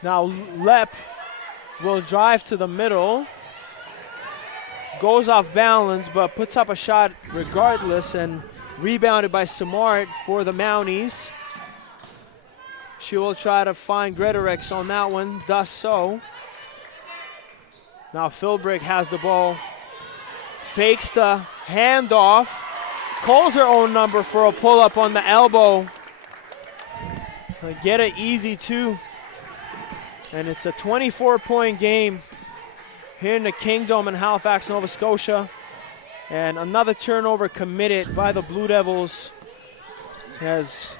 now Lepp will drive to the middle, goes off balance, but puts up a shot regardless, and rebounded by Samart for the Mounties. She will try to find Gretorix on that one, does so. Now Philbrick has the ball, fakes the handoff, calls her own number for a pull-up on the elbow. Get it easy too. And it's a 24-point game here in the Kingdom in Halifax, Nova Scotia. And another turnover committed by the Blue Devils as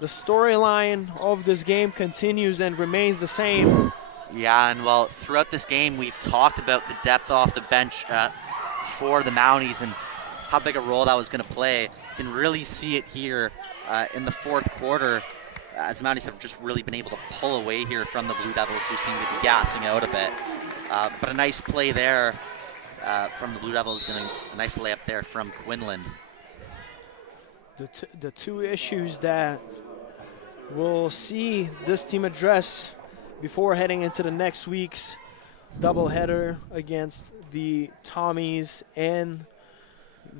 the storyline of this game continues and remains the same. Yeah, and well, throughout this game, we've talked about the depth off the bench for the Mounties and how big a role that was going to play. You can really see it here in the fourth quarter, as the Mounties have just really been able to pull away here from the Blue Devils, who seem to be gassing out a bit. But a nice play there from the Blue Devils, and a nice layup there from Quinlan. The two issues that we'll see this team address before heading into the next week's doubleheader against the Tommies and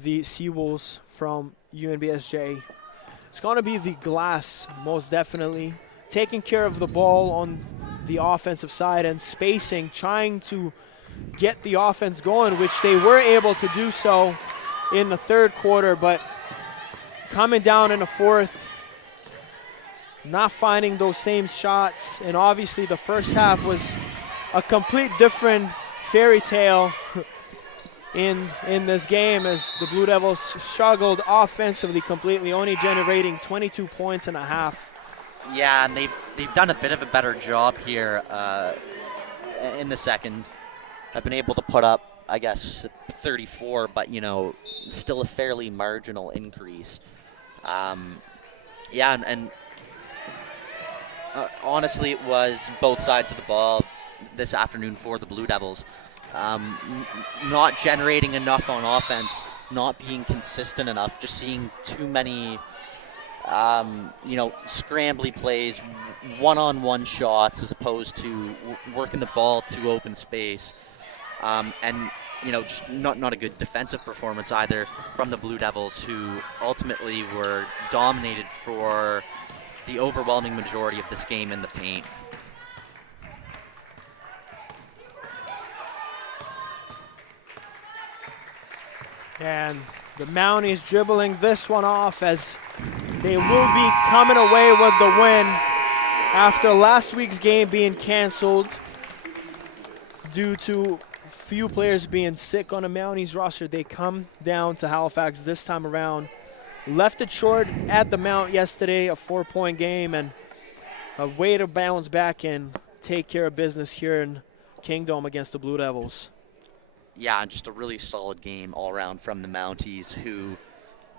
the Seawolves from UNBSJ. It's going to be the glass, most definitely. Taking care of the ball on the offensive side and spacing, trying to get the offense going, which they were able to do so in the third quarter, but coming down in the fourth, not finding those same shots. And obviously the first half was a complete different fairy tale in this game as the Blue Devils struggled offensively completely, only generating 22 points and a half. Yeah, and they've done a bit of a better job here in the second. Have been able to put up, I guess, 34, but still a fairly marginal increase. Yeah, and honestly, it was both sides of the ball this afternoon for the Blue Devils. Not generating enough on offense, not being consistent enough, just seeing too many, scrambly plays, one-on-one shots as opposed to working the ball to open space. And just not a good defensive performance either from the Blue Devils, who ultimately were dominated for the overwhelming majority of this game in the paint. And the Mounties dribbling this one off as they will be coming away with the win after last week's game being canceled due to few players being sick on the Mounties roster. They come down to Halifax this time around. Left it short at the Mount yesterday, a 4-point game, and a way to bounce back and take care of business here in Kingdom against the Blue Devils. Yeah, just a really solid game all around from the Mounties, who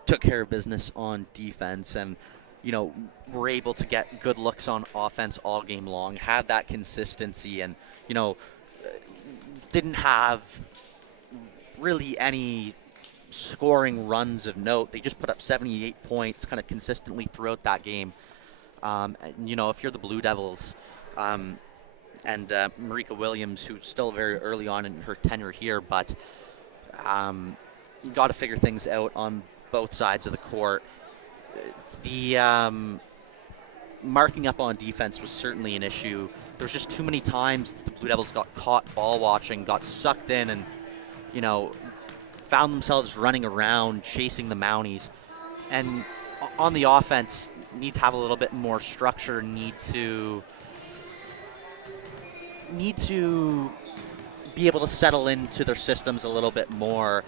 took care of business on defense and, were able to get good looks on offense all game long, had that consistency, and, didn't have really any scoring runs of note. They just put up 78 points kind of consistently throughout that game. And, if you're the Blue Devils, and Marika Williams, who's still very early on in her tenure here, but got to figure things out on both sides of the court. The marking up on defense was certainly an issue. There was just too many times the Blue Devils got caught ball watching, got sucked in, and found themselves running around chasing the Mounties. And on the offense, need to have a little bit more structure, need to be able to settle into their systems a little bit more.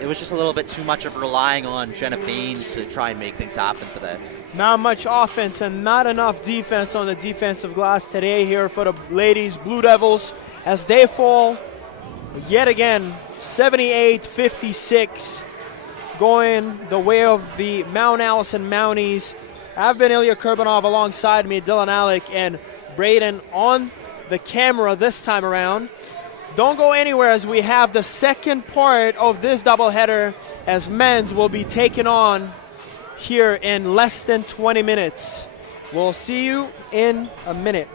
It was just a little bit too much of relying on Jenna Bain to try and make things happen today. Not much offense and not enough defense on the defensive glass today here for the ladies Blue Devils as they fall yet again 78-56, going the way of the Mount Allison Mounties. I've been Ilya Kurbanov alongside me, Dylan Alec and Braden on the camera this time around. Don't go anywhere as we have the second part of this doubleheader as men's will be taken on here in less than 20 minutes. We'll see you in a minute.